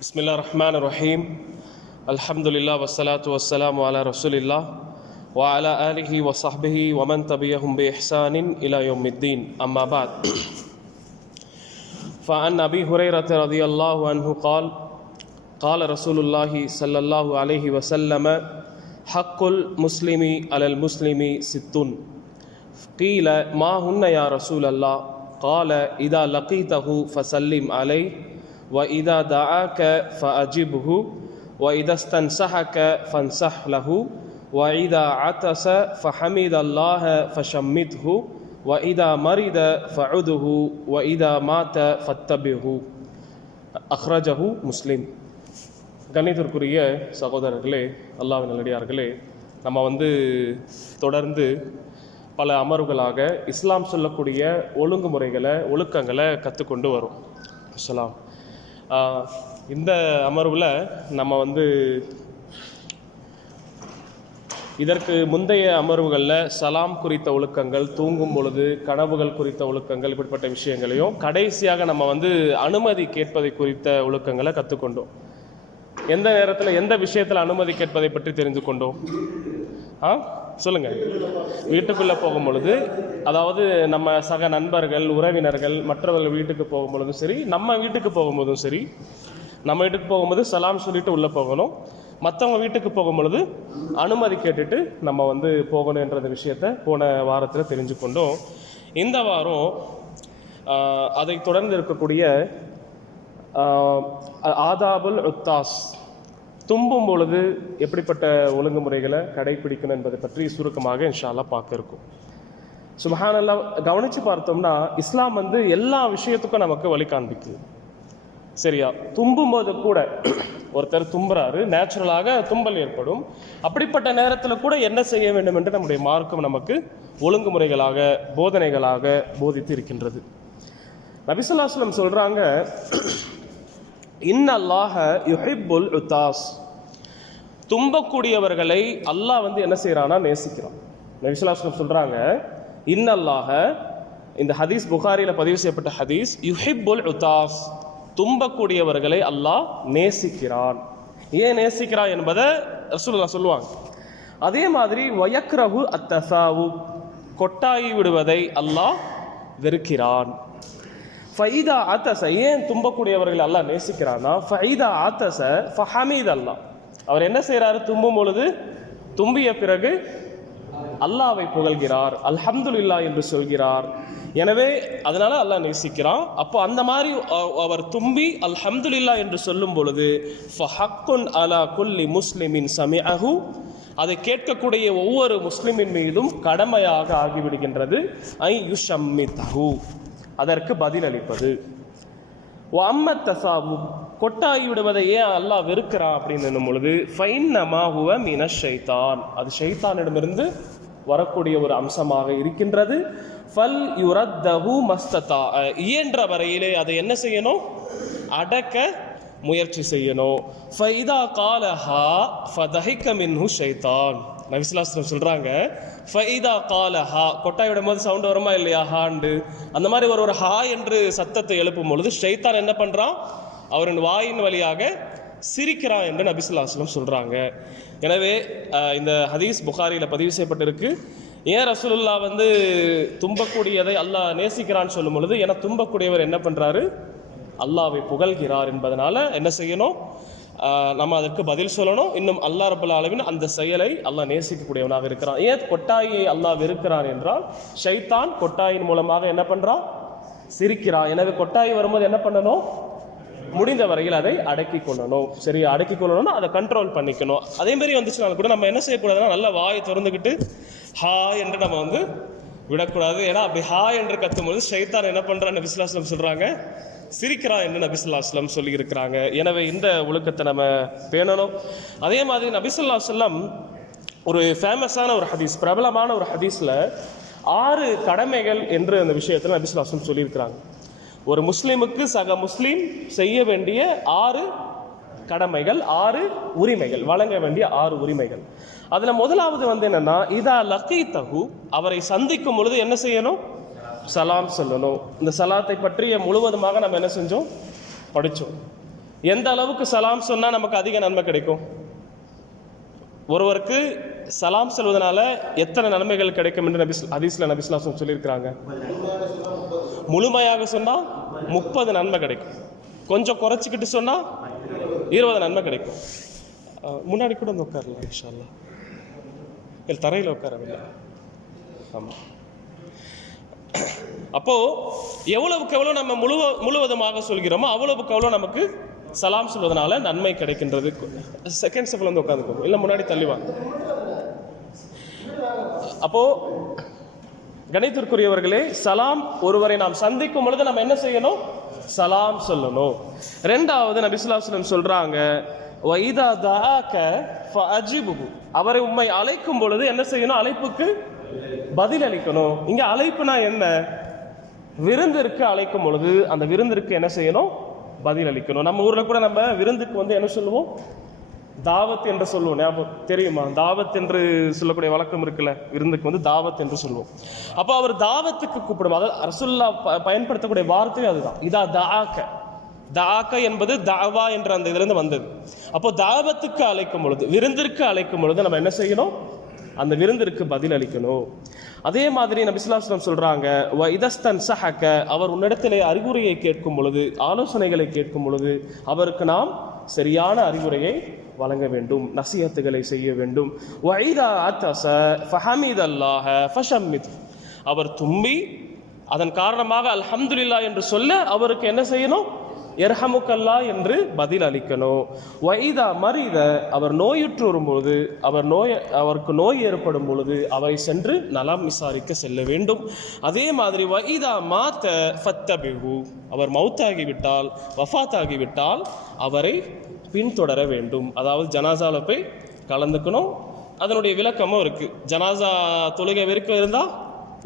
பிஸ்மில்லா ரஹ்மான் ரஹீம். அல்ஹம்துலில்லாஹ் வஸ்ஸலாத்து வஸ்ஸலாமு அலா ரசூலில்லாஹ் வ அலா ஆலிஹி வ ஸஹ்பிஹி வ மன் தபியஹும் பி இஹ்சானின் இலா யௌமித்தீன். அம்மா பஅத். ஃபஅன் அபீ ஹுரைரத ரலியல்லாஹு அன்ஹு قال رسول الله صلى الله عليه وسلم حق المسلم على المسلم ست قيل ما هن يا رسول الله قال إذا لقيته فسلم عليه وإذا دعاك فأجبه وإذا استنصحك فانصح له وإذا عطس فحمد الله فشمته وإذا مرض فعده وإذا مات فاتبعه. அக்ரஜஹு முஸ்லிம். கண்ணியத்திற்குரிய சகோதரர்களே, அல்லாஹ்வின் நல்லடியார்களே, நம்ம தொடர்ந்து பல அமர்வுகளாக இஸ்லாம் சொல்லக்கூடிய ஒழுங்குமுறைகளை ஒழுக்கங்களை கற்றுக்கொண்டு வரும். அஸ்ஸலாம். இந்த அமர்வில் நம்ம இதற்கு முந்தைய அமர்வுகளில் சலாம் குறித்த ஒழுக்கங்கள், தூங்கும் பொழுது கனவுகள் குறித்த ஒழுக்கங்கள், இப்படிப்பட்ட விஷயங்களையும் கடைசியாக நம்ம அனுமதி கேட்பதை குறித்த ஒழுக்கங்களை கற்றுக்கொண்டோம். எந்த நேரத்தில் எந்த விஷயத்தில் அனுமதி கேட்பதை பற்றி தெரிந்து கொண்டோம்? சொல்லுங்கள். வீட்டுக்குள்ளே போகும் பொழுது, அதாவது நம்ம சக நண்பர்கள், உறவினர்கள், மற்றவர்கள் வீட்டுக்கு போகும் பொழுதும் சரி, நம்ம வீட்டுக்கு போகும்போதும் சரி, நம்ம வீட்டுக்கு போகும்போது சலாம் சொல்லிட்டு உள்ளே போகணும். மற்றவங்க வீட்டுக்கு போகும் பொழுது அனுமதி கேட்டுட்டு நம்ம போகணுன்ற விஷயத்தை போன வாரத்தில் தெரிஞ்சு கொண்டோம். இந்த வாரம் அதை தொடர்ந்து இருக்கக்கூடிய ஆதாபுல் உத்தாஸ், தும்பும் பொழுது எப்படிப்பட்ட ஒழுங்குமுறைகளை கடைபிடிக்கணும் என்பதை பற்றி சுருக்கமாக இன்ஷா அல்லாஹ் பார்க்க இருக்கும். சுப்ஹானல்லாஹ். கவனித்து பார்த்தோம்னா இஸ்லாம் எல்லா விஷயத்துக்கும் நமக்கு வழி காண்பிக்குது. சரியா? தும்பும் போது கூட ஒருத்தர் தும்புறாரு, நேச்சுரலாக தும்பல் ஏற்படும். அப்படிப்பட்ட நேரத்தில் கூட என்ன செய்ய வேண்டும் என்று நம்முடைய மார்க்கம் நமக்கு ஒழுங்குமுறைகளாக, போதனைகளாக போதித்து இருக்கின்றது. நபி ஸல்லல்லாஹு அலைஹி வஸல்லம் சொல்றாங்க, இன்னல்லாஹ யுஹிப்புல் உத்தாஸ். தும்பக்கூடியவர்களை அல்லாஹ் என்ன செய்யறானா, நேசிக்கிறான். நபி ஸல்லல்லாஹு அலைஹி வஸல்லம் சொல்றாங்க, இன்னல்லாஹ, இந்த ஹதீஸ் புகாரியில் பதிவு செய்யப்பட்ட ஹதீஸ், யுஹிப்புல் உத்தாஸ், தும்பக்கூடியவர்களை அல்லாஹ் நேசிக்கிறான். ஏன் நேசிக்கிறான் என்பதை ரசூலுல்லாஹ் சொல்லுவாங்க. அதே மாதிரி வயக்ரஹு அத்தசாவு, கொட்டாயி விடுவதை அல்லாஹ் வெறுக்கிறான். ஃபைதா ஆத்தச, ஏன் தும்பக்கூடியவர்கள் அல்லாஹ் நேசிக்கிறான்னா, ஃபைதா ஆத்தச ஃபஹமீத் அல்லாஹ், அவர் என்ன செய்யறாரு, தும்பும் பொழுது தும்பிய பிறகு அல்லாஹ்வை புகழ்கிறார், அல்ஹம்துலில்லாஹ் என்று சொல்கிறார். எனவே அதனால அல்லாஹ் நேசிக்கிறான். அப்போ அந்த மாதிரி அவர் தும்பி அல்ஹம்துலில்லாஹ் என்று சொல்லும் பொழுது ஃபஹக்குன் அலா குல்லி முஸ்லிமின் சமிஅஹு, அதை கேட்கக்கூடிய ஒவ்வொரு முஸ்லிமின் மீதும் கடமையாக ஆகிவிடுகின்றது. ஐ யுஷம்மிதஹு, அதற்கு பதிலளிப்பது. வஅம்மத் தஸாவு, கொட்டாயி விடுவதை ஏன் அல்லாஹ் வெறுக்கிறான் அப்படின்னு என்னும் பொழுது ஃபைன்னமா ஹுவ மினஷ் ஷைத்தான், அது ஷைத்தானிடமிருந்து வரக்கூடிய ஒரு அம்சமாக இருக்கின்றது. ஃபல் யுரத்தஹு மஸ்ததா, இயன்ற வரையிலே அதை என்ன செய்யணும், அடக்க முயற்சி செய்யணும். ஃபைதா காலஹா ஃபதஹிக மின்ஹு ஷைத்தான். நபி ஸல்லல்லாஹு அலைஹி வஸல்லம் சொல்றாங்க, ஃபைதா காலஹா, கொட்டாய் விடும் போது சவுண்ட் வருமா இல்லையா, ஹாண்டு, அந்த மாதிரி ஒரு ஹா என்று சத்தத்தை எழுப்பும் பொழுது ஷைத்தான் என்ன பண்றான், அவரின் வாயின் வழியாக சிரிக்கிறான் என்று நபி ஸல்லல்லாஹு அலைஹி வஸல்லம் சொல்றாங்க. எனவே இந்த ஹதீஸ் புகாரியில் பதிவு செய்யப்பட்டிருக்கு. ஏன் ரசூலுல்லாஹ் தும்பக்கூடியதை அல்லாஹ் நேசிக்கிறான்னு சொல்லும் பொழுது, ஏன்னா தும்பக்கூடியவர் என்ன பண்றாரு, அல்லாஹ்வை புகழ்கிறார் என்பதனால என்ன செய்யணும், நம்ம அதற்கு பதில் சொல்லணும். இன்னும் அல்லாஹ் ரப்பல் ஆலமீன் அந்த செயலை அல்லாஹ் நேசிக்கக்கூடியவனாக இருக்கிறான். ஏன் கொட்டாயை அல்லாஹ் வெறுக்கிறான் என்றால், ஷைத்தான் கொட்டாயின் மூலமாக என்ன பண்றான், சிரிக்கிறான். எனவே கொட்டாய் வரும்போது என்ன பண்ணணும், முடிந்த வரையில் அதை அடக்கி கொள்ளணும். சரியா? அடக்கி கொள்ளணும்னா அதை கண்ட்ரோல் பண்ணிக்கணும். அதே மாதிரி வந்துச்சுனாலும் கூட நம்ம என்ன செய்யக்கூடாதுன்னா, நல்ல வாயை திறந்துக்கிட்டு ஹா என்று நம்ம விடக்கூடாது. ஏன்னா அப்படி ஹா என்று கத்தும்போது ஷைத்தான் என்ன பண்றான்னு நபி ஸல்லல்லாஹு அலைஹி வஸல்லம் சொல்றாங்க, சிரிக்கிறான் என்று நபி ஸல்லல்லாஹு அலைஹி வஸல்லம் சொல்லி இருக்கிறாங்க. எனவே இந்த ஒழுக்கத்தை நம்ம பேணணும். அதே மாதிரி நபி ஸல்லல்லாஹு அலைஹி வஸல்லம் ஒரு ஃபேமஸான ஒரு ஹதீஸ், பிரபலமான ஒரு ஹதீஸ்ல 6 கடமைகள் என்று அந்த விஷயத்தில் நபி ஸல்லல்லாஹு அலைஹி வஸல்லம் சொல்லியிருக்கிறாங்க. ஒரு முஸ்லிமுக்கு சக முஸ்லீம் செய்ய வேண்டிய 6 கடமைகள், 6 உரிமைகள், வழங்க வேண்டிய 6 உரிமைகள். அதுல முதலாவது என்னன்னா, இதா லகீதஹு, அவரை சந்திக்கும் பொழுது என்ன செய்யணும், சலாம் சொல்லணும். இந்த சலாத்தை பற்றிய முழுவதுமாக நம்ம என்ன செஞ்சோம், படித்தோம். எந்த அளவுக்கு சலாம் சொன்னால் நமக்கு அதிக நன்மை கிடைக்கும்? ஒருவருக்கு சலாம் சொல்வதனால எத்தனை நன்மைகள் கிடைக்கும் என்று ஹதீஸ்ல நபி ஸல்லல்லாஹு அலைஹி வஸல்லம் சொல்லியிருக்கிறாங்க? முழுமையாக சொன்னால் 30 நன்மை கிடைக்கும். கொஞ்சம் குறைச்சிக்கிட்டு சொன்னால் 20 நன்மை கிடைக்கும். முன்னாடி கூட வந்து உட்காரலாம் இன்ஷா அல்லாஹ். தரையில் உட்காரவில்லை. ஆமாம். அப்போ எவ்வளவுக்கு எவ்வளோ நம்ம முழுவதுமாக சொல்கிறோமோ அவ்வளவுக்கு எவ்வளோ நமக்கு சலாம் சொல்வதனால நன்மை கிடைக்கின்றது. செகண்ட் ஸ்டெப்ல வந்து உட்காந்துக்கோ, இல்லை முன்னாடி தள்ளிவாங்க. அப்போ கணித்திற்குரியவர்களே, சலாம் ஒருவரை நாம் சந்திக்கும் பொழுது நம்ம என்ன செய்யணும்? சலாம் சொல்லணும். ரெண்டாவது நபி ஸல்லல்லாஹு அலைஹி வஸல்லம் சொல்றாங்க, வைதா தஆக ஃபஅஜிபுஹு, அவரை உம்மை அழைக்கும் பொழுது என்ன செய்யணும்? அழைப்புக்கு பதில் அளிக்கணும். இங்க அழைப்புனா என்ன? விருந்திற்கு அழைக்கும் பொழுது அந்த விருந்திற்கு என்ன செய்யணும்? பதில் அளிக்கணும். நம்ம ஊர்ல கூட நம்ம விருந்துக்கு வந்து என்ன சொல்லுவோம்? தாவத் என்று சொல்லுவோம். ஞாபகம் தெரியுமா? தாவத் என்று சொல்லக்கூடிய வழக்கம் இருக்குல்ல, விருந்துக்கு வந்து தாவத் என்று சொல்லுவோம். அப்போ அவர் தாவத்துக்கு கூப்பிடும், அதாவது ரசூலுல்லாஹ் பயன்படுத்தக்கூடிய வார்த்தை அதுதான். இதா தஆக, தஆக என்பது தாவா என்ற அந்த இதிலிருந்து வந்தது. அப்போ தாவத்துக்கு அழைக்கும் பொழுது, விருந்திற்கு அழைக்கும் பொழுது நம்ம என்ன செய்யணும்? அந்த விருந்திற்கு பதில் அளிக்கணும். அதே மாதிரி நபி ஸல்லல்லாஹு அலைஹி வஸல்லம் சொல்றாங்க, வ இதஸ்தன்ஸஹக, அவர் உன்னிடத்திலே அறிவுரையை கேட்கும் பொழுது, ஆலோசனைகளை கேட்கும் பொழுது அவருக்கு நாம் சரியான அறிவுரையை வழங்க வேண்டும், நசிஹத்துகளை செய்ய வேண்டும். வ இதா அத்தஸ ஃபஹமிதல்லாஹ ஃபஷம்மித், அவர் தும்பி அதன் காரணமாக அல்ஹம்துலில்லாஹ் என்று சொல்ல அவருக்கு என்ன செய்யணும்? எர்ஹமுக்கல்லா என்று பதில் அளிக்கணும். வைதா மரித, அவர் நோயுற்று வரும்போது, அவருக்கு நோய் ஏற்படும் பொழுது அவரை சென்று நலம் விசாரிக்க செல்ல வேண்டும். அதே மாதிரி வைதா மாத்த ஃபத்தபிஹு, அவர் மௌத்தாகிவிட்டால், வஃபாத் ஆகிவிட்டால் அவரை பின்தொடர வேண்டும். அதாவது ஜனாசால போய் கலந்துக்கணும். அதனுடைய விளக்கமும் இருக்கு. ஜனாசா தொழுகை வரைக்கும் இருந்தால்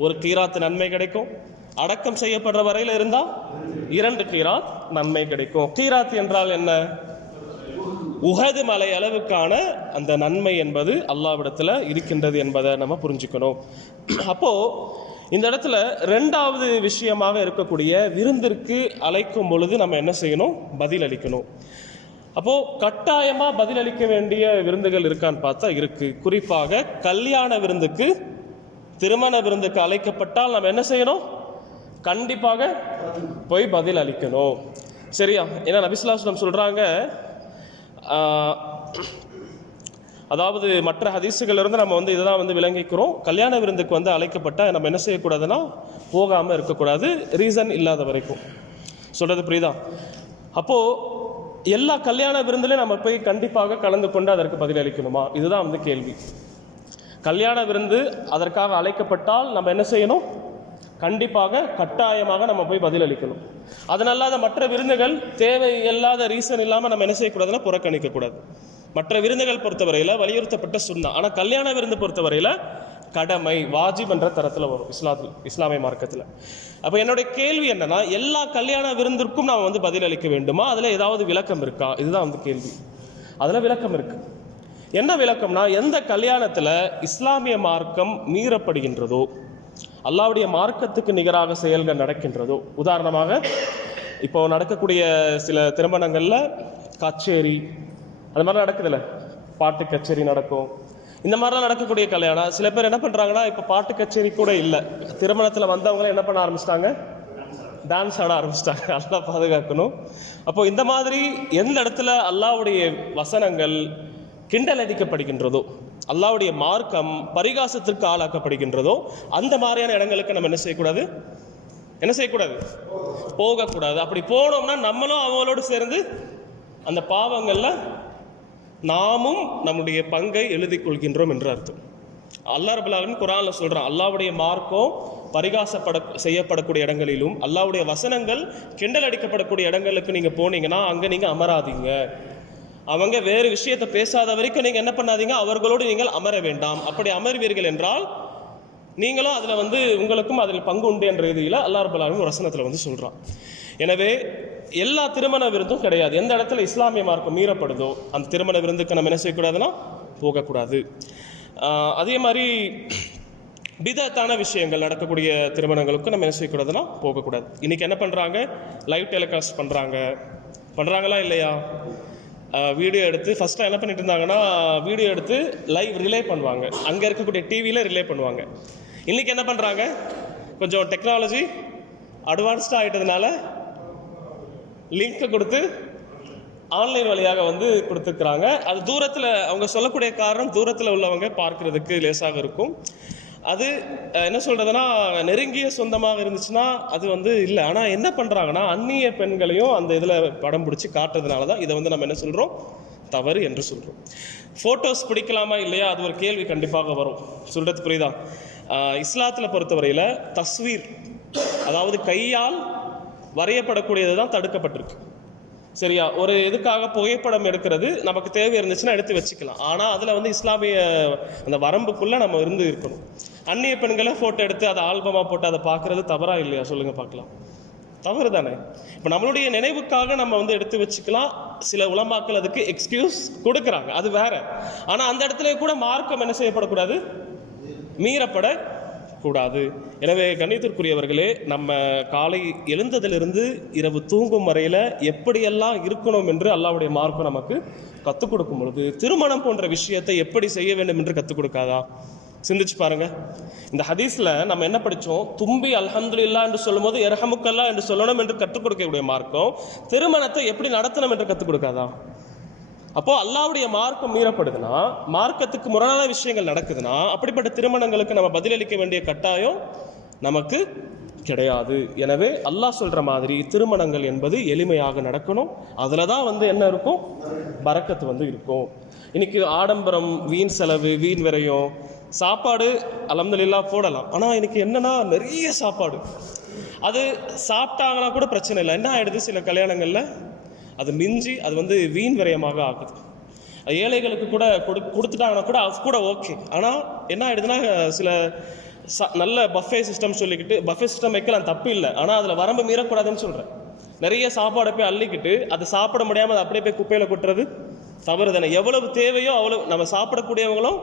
1 கீராத் நன்மை கிடைக்கும். அடக்கம் செய்யப்படுற வரையில் இருந்தால் 2 கீராத் நன்மை கிடைக்கும். கீராத் என்றால் என்ன? உஹது மலை அளவுக்கான அந்த நன்மை என்பது அல்லாஹ்விடத்தில் இருக்கின்றது என்பதை நம்ம புரிஞ்சுக்கணும். அப்போ இந்த இடத்துல 2வது விஷயமாக இருக்கக்கூடிய விருந்திற்கு அழைக்கும் பொழுது நம்ம என்ன செய்யணும்? பதில் அளிக்கணும். அப்போ கட்டாயமா பதில் அளிக்க வேண்டிய விருந்துகள் இருக்கான்னு பார்த்தா இருக்கு. குறிப்பாக கல்யாண விருந்துக்கு, திருமண விருந்துக்கு அழைக்கப்பட்டால் நம்ம என்ன செய்யணும்? கண்டிப்பாக போய் பதில் அளிக்கணும். சரியா? ஏன்னா நபி ஸல்லல்லாஹு அலைஹி வஸல்லம் சொல்றாங்க, அதாவது மற்ற ஹதீஸுகள் இருந்து நம்ம வந்து இதுதான் வந்து விளங்கிக்கிறோம். கல்யாண விருந்துக்கு வந்து அழைக்கப்பட்ட நம்ம என்ன செய்யக்கூடாதுன்னா போகாமல் இருக்கக்கூடாது, ரீசன் இல்லாத வரைக்கும். சொல்றது புரியுதா? அப்போ எல்லா கல்யாண விருந்துலையும் நம்ம போய் கண்டிப்பாக கலந்து கொண்டு அதற்கு பதில் அளிக்கணுமா? இதுதான் வந்து கேள்வி. கல்யாண விருந்து அதற்காக அழைக்கப்பட்டால் நம்ம என்ன செய்யணும்? கண்டிப்பாக கட்டாயமாக நம்ம போய் பதில் அளிக்கணும். அதனல்லாத மற்ற விருந்துகள் தேவை இல்லாத ரீசன் இல்லாமல் நம்ம என்ன செய்யக்கூடாதுன்னா புறக்கணிக்க கூடாது. மற்ற விருந்துகள் பொறுத்தவரையில் வலியுறுத்தப்பட்ட சுன்னா. ஆனால் கல்யாண விருந்து பொறுத்தவரையில் கடமை, வாஜிப் என்ற தரத்தில் வரும் இஸ்லாமிய மார்க்கத்தில். அப்போ என்னுடைய கேள்வி என்னன்னா, எல்லா கல்யாண விருந்திற்கும் நாம் வந்து பதில் அளிக்க வேண்டுமா? அதில் ஏதாவது விளக்கம் இருக்கா? இதுதான் வந்து கேள்வி. அதில் விளக்கம் இருக்கு. என்ன விளக்கம்னா, எந்த கல்யாணத்தில் இஸ்லாமிய மார்க்கம் மீறப்படுகின்றதோ, அல்லாஹ்வுடைய மார்க்கத்துக்கு நிகராக செயல்கள் நடக்கின்றதோ, உதாரணமாக இப்போ நடக்கக்கூடிய சில திருமணங்களில் கச்சேரி அது மாதிரி நடக்குதுல்ல, பாட்டு கச்சேரி நடக்கும். இந்த மாதிரிலாம் நடக்கக்கூடிய கல்யாணம் சில பேர் என்ன பண்ணுறாங்கன்னா, இப்போ பாட்டு கச்சேரி கூட இல்லை, திருமணத்தில் வந்தவங்களே என்ன பண்ண ஆரம்பிச்சிட்டாங்க? டான்ஸ் ஆட ஆரம்பிச்சிட்டாங்க. அல்லாஹ் பாதுகாக்கணும். அப்போ இந்த மாதிரி எந்த இடத்துல அல்லாஹ்வுடைய வசனங்கள் கிண்டல் அடிக்கப்படுகின்றதோ, அல்லாஹ்வுடைய மார்க்கம் பரிகாசத்திற்கு ஆளாக்கப்படுகின்றதோ, அந்த மாதிரியான இடங்களுக்கு நம்ம என்ன செய்யக்கூடாது? போகக்கூடாது. அப்படி போனோம்னா நம்மளும் அவங்களோடு சேர்ந்து அந்த பாவங்கள்ல நாமும் நம்முடைய பங்கை எழுதி கொள்கின்றோம் என்று அர்த்தம். அல்லாஹ் ரப்பல் ஆலமீன் குர்ஆன்ல சொல்றான், அல்லாஹ்வுடைய மார்க்கம் செய்யப்படக்கூடிய இடங்களிலும் அல்லாஹ்வுடைய வசனங்கள் கிண்டல் அடிக்கப்படக்கூடிய இடங்களுக்கு நீங்க போனீங்கன்னா அங்க நீங்க அமராதீங்க. அவங்க வேறு விஷயத்தை பேசாத வரைக்கும் நீங்க என்ன பண்ணாதீங்க? அவர்களோடு நீங்கள் அமர வேண்டாம். அப்படி அமர்வீர்கள் என்றால் நீங்களும் அதுல வந்து உங்களுக்கும் அதில் பங்கு உண்டு என்ற ரீதியில் அல்லாஹ் ரப்பல் ஆலமீன் வசனத்துல வந்து சொல்றான். எனவே எல்லா திருமண விருந்தும் கிடையாது. எந்த இடத்துல இஸ்லாமிய மார்க்கம் மீறப்படுதோ அந்த திருமண விருந்துக்கு நம்ம என்ன செய்யக்கூடாதுன்னா போகக்கூடாது. அதே மாதிரி பிதத்தான விஷயங்கள் நடக்கக்கூடிய திருமணங்களுக்கு நம்ம என்ன செய்யக்கூடாதுன்னா போகக்கூடாது. இன்னைக்கு என்ன பண்றாங்க? லைவ் டெலிகாஸ்ட் பண்றாங்க, பண்ணுறாங்களா இல்லையா? வீடியோ எடுத்து ஃபஸ்ட்டாக என்ன பண்ணிட்டு இருந்தாங்கன்னா, வீடியோ எடுத்து லைவ் ரிலே பண்ணுவாங்க, அங்கே இருக்கக்கூடிய டிவியில் ரிலே பண்ணுவாங்க. இன்றைக்கி என்ன பண்ணுறாங்க, கொஞ்சம் டெக்னாலஜி அட்வான்ஸ்டாக ஆகிட்டதுனால லிங்க்கை கொடுத்து ஆன்லைன் வழியாக வந்து கொடுத்துருக்குறாங்க. அது தூரத்தில், அவங்க சொல்லக்கூடிய காரணம் தூரத்தில் உள்ளவங்க பார்க்குறதுக்கு லேசாக இருக்கும். அது என்ன சொல்கிறதுனா, நெருங்கிய சொந்தமாக இருந்துச்சுன்னா அது வந்து இல்லை. ஆனால் என்ன பண்ணுறாங்கன்னா, அந்நிய பெண்களையும் அந்த இதில் படம் பிடிச்சி காட்டுறதுனால தான் இதை வந்து நம்ம என்ன சொல்கிறோம், தவறு என்று சொல்கிறோம். ஃபோட்டோஸ் பிடிக்கலாமா இல்லையா, அது ஒரு கேள்வி கண்டிப்பாக வரும். சொல்கிறது புரியுதா? இஸ்லாத்தில் பொறுத்தவரையில் தஸ்வீர், அதாவது கையால் வரையப்படக்கூடியது தான் தடுக்கப்பட்டிருக்கு. சரியா? ஒரு இதுக்காக புகைப்படம் எடுக்கிறது நமக்கு தேவை இருந்துச்சுன்னா எடுத்து வச்சுக்கலாம். ஆனால் அதில் வந்து இஸ்லாமிய அந்த வரம்புக்குள்ளே நம்ம இருந்து இருக்கணும். அந்நிய பெண்களை ஃபோட்டோ எடுத்து அதை ஆல்பமாக போட்டு அதை பார்க்குறது தவறா இல்லையா? சொல்லுங்கள் பார்க்கலாம். தவறு தானே? இப்போ நம்மளுடைய நினைவுக்காக நம்ம வந்து எடுத்து வச்சுக்கலாம். சில உலமாக்கள் அதுக்கு எக்ஸ்கியூஸ் கொடுக்குறாங்க, அது வேற. ஆனால் அந்த இடத்துல கூட மார்க்கம் என்ன செய்யப்படக்கூடாது, மீறப்படக்கூடாது. எனவே கண்ணியத்திற்குரியவர்களே, நம்ம காலை எழுந்ததிலிருந்து இரவு தூங்கும் வரையில் எப்படியெல்லாம் இருக்கணும் என்று அல்லாஹ்வுடைய மார்க்கம் நமக்கு கற்றுக் கொடுக்கும் பொழுது, திருமணம் போன்ற விஷயத்தை எப்படி செய்ய வேண்டும் என்று கற்றுக் கொடுக்காதா? சிந்திச்சு பாருங்க. இந்த ஹதீஸ்ல நம்ம என்ன படித்தோம், தும்பி அல்ஹம்துலில்லாஹ் என்று சொல்லும்போது எர்ஹமுக்கல்லாஹ் என்று சொல்லணும் என்று கற்றுக் கொடுக்கக்கூடிய மார்க்கம் திருமணத்தை எப்படி நடத்தணும் என்று கற்றுக் கொடுக்காதா? அப்போ அல்லாஹ்வுடைய மார்க்கம் மீறப்படுதுன்னா, மார்க்கத்துக்கு முரணான விஷயங்கள் நடக்குதுன்னா, அப்படிப்பட்ட திருமணங்களுக்கு நம்ம பதிலளிக்க வேண்டிய கட்டாயம் நமக்கு கிடையாது. எனவே அல்லாஹ் சொல்ற மாதிரி திருமணங்கள் என்பது எளிமையாக நடக்கணும். அதில் தான் வந்து என்ன இருக்கும், பரக்கத்து வந்து இருக்கும். இன்னைக்கு ஆடம்பரம், வீண் செலவு, வீண் விரயம், சாப்பாடு அல்ஹம்துலில்லாஹ் போடலாம். ஆனால் இன்னைக்கு என்னன்னா நிறைய சாப்பாடு, அது சாப்பிட்டாங்கன்னா கூட பிரச்சனை இல்லை. என்ன ஆயிடுது, சில கல்யாணங்களில் அது மிஞ்சி அது வந்து வீண் விரயமாக ஆகுது. ஏழைகளுக்கு கூட கொடுத்துட்டாங்கன்னா கூட அது கூட ஓகே. ஆனால் என்ன ஆயிடுதுன்னா, சில நல்ல பஃபே சிஸ்டம் சொல்லிக்கிட்டு, பஃபே சிஸ்டம் வைக்கலாம் தப்பு இல்லை, ஆனால் அதில் வரம்பு மீறக்கூடாதுன்னு சொல்கிறேன். நிறைய சாப்பாடை போய் அள்ளிக்கிட்டு அதை சாப்பிட முடியாமல் அதை அப்படியே போய் குப்பையில் கொட்டுறது தவறு தானே? எவ்வளவு தேவையோ அவ்வளவு நம்ம சாப்பிடக்கூடியவங்களும்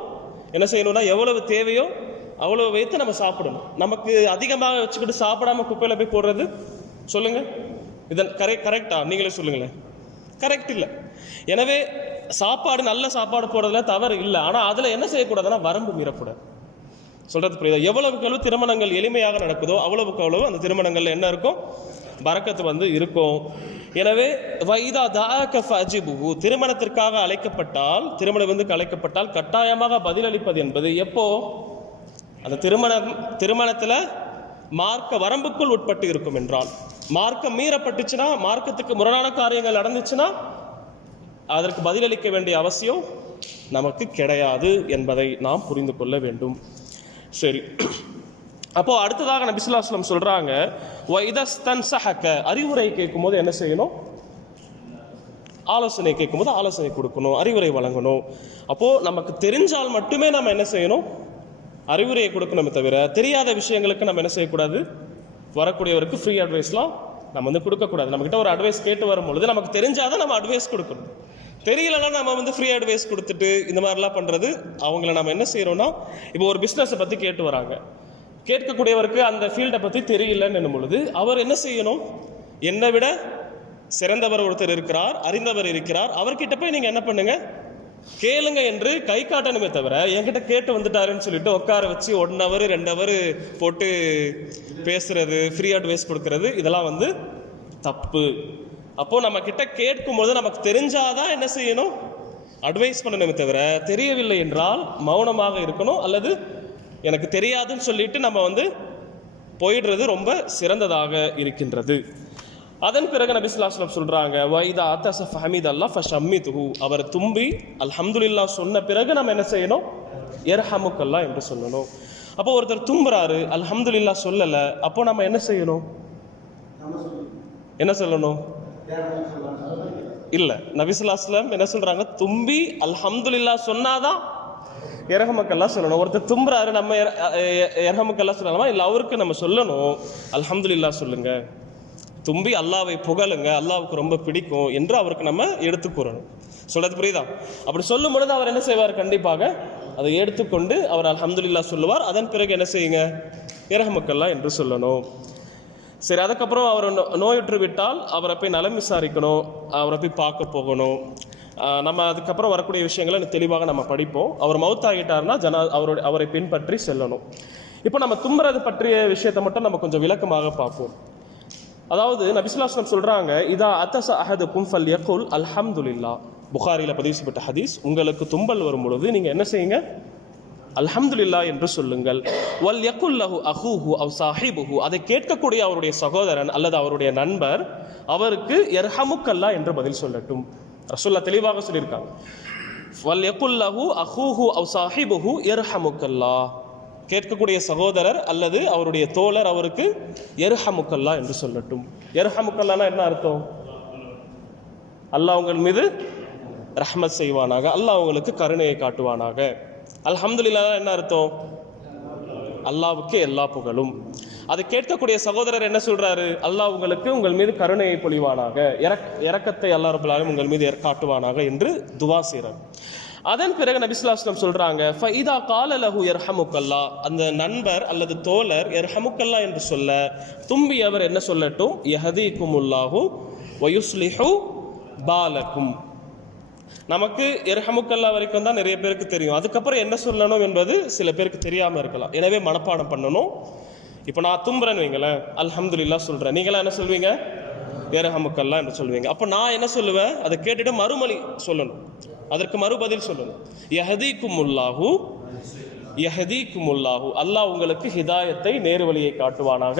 என்ன செய்யணும்னா, எவ்வளவு தேவையோ அவ்வளவு வைத்து நம்ம சாப்பிடணும். நமக்கு அதிகமாக வச்சுக்கிட்டு சாப்பிடாம குப்பையில் போய் போடுறது, சொல்லுங்கள், இதன் கரெக்டா? நீங்களே சொல்லுங்களேன். கரெக்ட் இல்லை. எனவே சாப்பாடு, நல்ல சாப்பாடு போடுறதுல தவறு இல்லை. ஆனால் அதில் என்ன செய்யக்கூடாதுன்னா, வரம்பு மீறக்கூடாது. சொல்கிறது புரியுதா? எவ்வளவுக்கு எவ்வளவு திருமணங்கள் எளிமையாக நடக்குதோ அவ்வளவுக்கு அவ்வளவு அந்த திருமணங்கள்ல என்ன இருக்கும், பரக்கத்து வந்து இருக்கும். எனவே வைதா தாஅக ஃபஅஜிபுஹு, திருமணத்திற்காக அழைக்கப்பட்டால், திருமணம் வந்து அழைக்கப்பட்டால் கட்டாயமாக பதிலளிப்பது என்பது எப்போ, அந்த திருமணத்தில் மார்க்க வரம்புக்குள் உட்பட்டு இருக்கும் என்றால். மார்க்கம் மீறப்பட்டுச்சுன்னா, மார்க்கத்துக்கு முரணான காரியங்கள் நடந்துச்சுன்னா அதற்கு பதிலளிக்க வேண்டிய அவசியம் நமக்கு கிடையாது என்பதை நாம் புரிந்து கொள்ள வேண்டும். சரி, அப்போ அடுத்ததாக நபி ஸல்லல்லாஹு அலைஹி வஸல்லம் சொல்றாங்க, வைதஸ்தன்ஸஹக, அறிவுரை கேட்கும்போது என்ன செய்யணும், ஆலோசனை கேட்கும்போது ஆலோசனை கொடுக்கணும், அறிவுரை வழங்கணும். அப்போ நமக்கு தெரிஞ்சால் மட்டுமே நம்ம என்ன செய்யணும், அறிவுரையை கொடுக்கணுமே தவிர தெரியாத விஷயங்களுக்கு நம்ம என்ன செய்யக்கூடாது, வரக்கூடியவருக்கு ஃப்ரீ அட்வைஸ்லாம் நம்ம வந்து கொடுக்கக்கூடாது. நம்மகிட்ட ஒரு அட்வைஸ் கேட்டு வரும்பொழுது நமக்கு தெரிஞ்சாதான் நம்ம அட்வைஸ் கொடுக்கணும். தெரியலன்னா நம்ம வந்து ஃப்ரீ அட்வைஸ் கொடுத்துட்டு இந்த மாதிரிலாம் பண்ணுறது, அவங்கள நம்ம என்ன செய்கிறோன்னா, இப்போ ஒரு பிஸ்னஸை பற்றி கேட்டு வராங்க, கேட்கக்கூடியவருக்கு அந்த ஃபீல்டை பற்றி தெரியலன்னு பொழுது அவர் என்ன செய்யணும், என்னை விட சிறந்தவர் ஒருத்தர் இருக்கிறார், அறிந்தவர் இருக்கிறார், அவர்கிட்ட போய் நீங்கள் என்ன பண்ணுங்க, கேளுங்க என்று கை காட்டணுமே தவிர என்கிட்ட கேட்டு வந்துட்டாருன்னு சொல்லிட்டு உட்கார வச்சு 1 hour 2 hour போட்டு பேசுறது, ஃப்ரீ அட்வைஸ் கொடுக்கறது, இதெல்லாம் வந்து தப்பு. அப்போ நம்ம கிட்ட கேட்கும்போது நமக்கு தெரிஞ்சாதான் என்ன செய்யணும், அட்வைஸ் பண்ணணுமே தவிர தெரியவில்லை என்றால் மௌனமாக இருக்கணும், அல்லது எனக்கு தெரியாதுன்னு சொல்லிட்டு நம்ம வந்து போயிடுறது ரொம்ப சிறந்ததாக இருக்கின்றது. அதன் பிறகு நபி ஸல்லல்லாஹு அலைஹி வஸல்லம் சொல்றாங்க, வைதா அத்தஸ ஃபஹமிதல்லாஹ் ஃபஷம்மிதுஹு, அவர் தும்பி அல்ஹம்துலில்லாஹ் சொன்ன பிறகு நம்ம என்ன செய்யணும், யர்ஹமுக்கல்லாஹ் என்று சொல்லணும். அப்போ ஒருத்தர் தும்புறாரு, அல்ஹம்துலில்லாஹ் சொல்லல, அப்போ நம்ம என்ன செய்யணும், என்ன சொல்லணும், இல்ல, நபி ஸல்லல்லாஹு அலைஹி வஸல்லம் என்ன சொல்றாங்க, தும்பி அல்ஹம்துலில்லாஹ் சொன்னாதான் யர்ஹமுக்கல்லாஹ் சொல்லணும். ஒருத்தர் தும்புறாரு, நம்ம யர்ஹமுக்கல்லாஹ் சொல்லலாமா, இல்லை அவருக்கு நம்ம சொல்லணும் அல்ஹம்துலில்லாஹ் சொல்லுங்க, தும்பி அல்லாவை புகழுங்க, அல்லாவுக்கு ரொம்ப பிடிக்கும் என்று அவருக்கு நம்ம எடுத்து கூறணும். சொல்றது புரியுதா? அப்படி சொல்லும் பொழுது அவர் என்ன செய்வார், கண்டிப்பாக அதை எடுத்துக்கொண்டு அவர் அல்ஹம்துலில்லாஹ் சொல்லுவார். அதன் பிறகு என்ன செய்யுங்க, யர்ஹமுக்கல்லாஹ் என்று சொல்லணும். சரி, அதுக்கப்புறம் அவர் நோயுற்று விட்டால் அவரை போய் நலம் விசாரிக்கணும், அவரை போய் பார்க்க போகணும். நம்ம அதுக்கப்புறம் வரக்கூடிய விஷயங்களை தெளிவாக நம்ம படிப்போம். அவர் மௌத்தாகிட்டார்னா அவரை பின்பற்றி செல்லணும். இப்போ நம்ம தும்புறது பற்றிய விஷயத்தை மட்டும் நம்ம கொஞ்சம் விளக்கமாக பார்ப்போம். அதாவது நபி ஸல்லல்லாஹு அலைஹி வஸல்லம் சொல்றாங்க, இதா அத்தஸ அஹதுக்கும் ஃபல்யகுல் அல்ஹம்துலில்லாஹ். புகாரில பதிவு செய்யப்பட்ட ஹதீஸ். உங்களுக்கு தும்பல் வரும் பொழுது நீங்க என்ன செய்யுங்க? அல்ஹம்துலில்லாஹ் என்று சொல்லுங்கள். வல் யகுல் லஹு அஹூஹு அவ் ஸாஹிபுஹு. அதை கேட்கக்கூடிய அவருடைய சகோதரன் அல்லது அவருடைய நண்பர் அவருக்கு யர்ஹமுக்கல்லாஹ் என்று பதில் சொல்லட்டும். ரசூலுல்லாஹ் தெளிவாக சொல்லியிருக்காங்க, வல் யகுல் லஹு அஹூஹு அவ் ஸாஹிபுஹு யர்ஹமுக்கல்லாஹ். கேட்கக்கூடிய சகோதரர் அல்லது அவருடைய தோழர் அவருக்கு யர்ஹமுக்கல்லாஹ் என்று சொல்லட்டும். யர்ஹமுக்கல்லாஹ்னா என்ன அர்த்தம்? அல்லாஹ் உங்கள் மீது ரஹ்மத் செய்வானாக, அல்லாஹ் உங்களுக்கு கருணையை காட்டுவானாக. அல்ஹம்துலில்லாஹ் என்ன அர்த்தம்? அல்லாஹ்வுக்கு எல்லா புகழும். அதை கேட்கக்கூடிய சகோதரர் என்ன சொல்றாரு? அல்லாஹ் உங்களுக்கு உங்கள் மீது கருணையை பொழிவானாக, இரக்கத்தை அல்லாஹ் ரப்பல் ஆலமீன் உங்கள் மீது காட்டுவானாக என்று துவா செய்றார். அதன் பிறகு நபி ஸல்லல்லாஹு அலைஹி வஸல்லம் சொல்றாங்க, ஃபஇதா கால லஹு யர்ஹமுக்கல்லாஹ். அந்த நண்பர் அல்லது தோழர் யர்ஹமுக்கல்லாஹ் என்று சொல்ல தும்பியவர் என்ன சொல்லட்டும்? யஹதீகுமுல்லாஹு வயுஸ்லிஹு பாலக்கும். நமக்கு யர்ஹமுக்கல்லாஹ் வரைக்கும் தான் நிறைய பேருக்கு தெரியும். அதுக்கப்புறம் என்ன சொல்லணும் என்பது சில பேருக்கு தெரியாம இருக்கலாம். எனவே மனப்பாடம் பண்ணணும். இப்போ நான் தும்புறேன்னு வைங்களேன், அல்ஹம்துலில்லாஹ் சொல்றேன். நீங்களாம் என்ன சொல்வீங்க? யர்ஹமுக்கல்லாஹ் என்று சொல்வீங்க. அப்போ நான் என்ன சொல்லுவேன்? அதை கேட்டுட்டு மறுமொழி சொல்லணும், அதற்கு மறுபதில் சொல்லணும். யஹதீகுமுல்லாஹு யஹதீகுமுல்லாஹு. அல்லாஹ் உங்களுக்கு ஹிதாயத்தை நேர்வழியை காட்டுவானாக.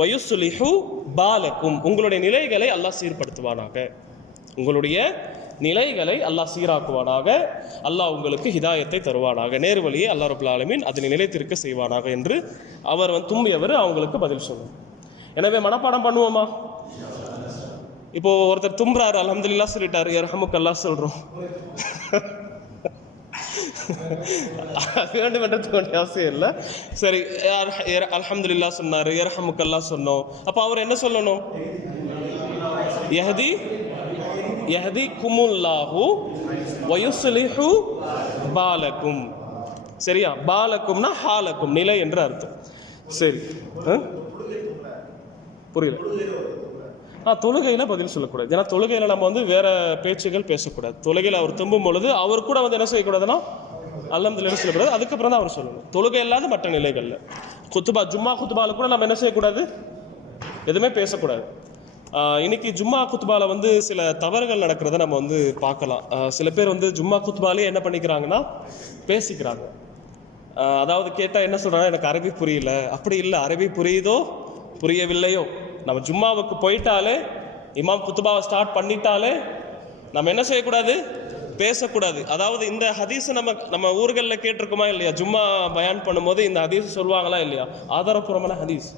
வயுஸ்லிஹு பாலக்கும். உங்களுடைய நிலைகளை அல்லாஹ் சீர்படுத்துவானாக, உங்களுடைய நிலைகளை அல்லாஹ் சீராக்குவானாக. அல்லாஹ் உங்களுக்கு ஹிதாயத்தை தருவானாக, நேர்வழியை அல்லாஹ் ரப்பல் ஆலமீன் அதனை நிலைத்திருக்க செய்வானாக என்று அவர் தும்பியவர் அவங்களுக்கு பதில் சொல்லணும். எனவே மனப்பாடம் பண்ணுவோமா? இப்போ ஒருத்தர் தும்புறாரு, அல்ஹம்துலில்லாஹ் சொல்லிட்டாரு, யர்ஹமுக்கல்லாஹ் சொல்றோம். வேண்டும் என்று தோன்ற அவசியம் இல்லை. சரி, அல்ஹம்துலில்லாஹ் சொன்னாரு, யர்ஹமுக்கல்லாஹ் சொன்னோம். அப்ப அவர் என்ன சொல்லணும்? யஹ்திகுமுல்லாஹு வயுஸ்லிஹு பாலக்கும். சரியா? பாலக்கும்னா ஹாலக்கும், நிலை என்று அர்த்தம். சரி, புரியல? தொழுகையில பதில் சொல்லக்கூடாது. ஏன்னா தொழுகையில நம்ம வேற பேச்சுகள் பேசக்கூடாது. தொழுகையில் அவர் தும்பும் பொழுது அவர் கூட என்ன செய்யக்கூடாதுன்னா அல்ஹம்துலில்லாஹ் சொல்லக்கூடாது. அதுக்கப்புறம் தான் அவர் சொல்லணும். தொழுகை இல்லாத மற்ற நிலைகள்ல குத்துபா, ஜும்மா குத்துபால கூட நம்ம என்ன செய்யக்கூடாது? எதுவுமே பேசக்கூடாது. இன்னைக்கு ஜும்மா குத்துபால சில தவறுகள் நடக்கிறத நம்ம பார்க்கலாம். சில பேர் ஜும்மா குத்துபாலே என்ன பண்ணிக்கிறாங்கன்னா பேசிக்கிறாங்க. அதாவது கேட்டால் என்ன சொல்றாங்க? எனக்கு அரபி புரியல. அப்படி இல்லை, அரபி புரியுதோ புரியவில்லையோ, நம்ம ஜும்மாவுக்கு போயிட்டாலே, இமாம் குத்துபாவை ஸ்டார்ட் பண்ணிட்டாலே நம்ம என்ன செய்யக்கூடாது? பேசக்கூடாது. அதாவது இந்த ஹதீஸ் நம்ம ஊர்களில் கேட்டிருக்கோமா இல்லையா? ஜும்மா பயான் பண்ணும்போது இந்த ஹதீஸ் சொல்லுவாங்களா இல்லையா? ஆதாரபூர்வமான ஹதீஸ்.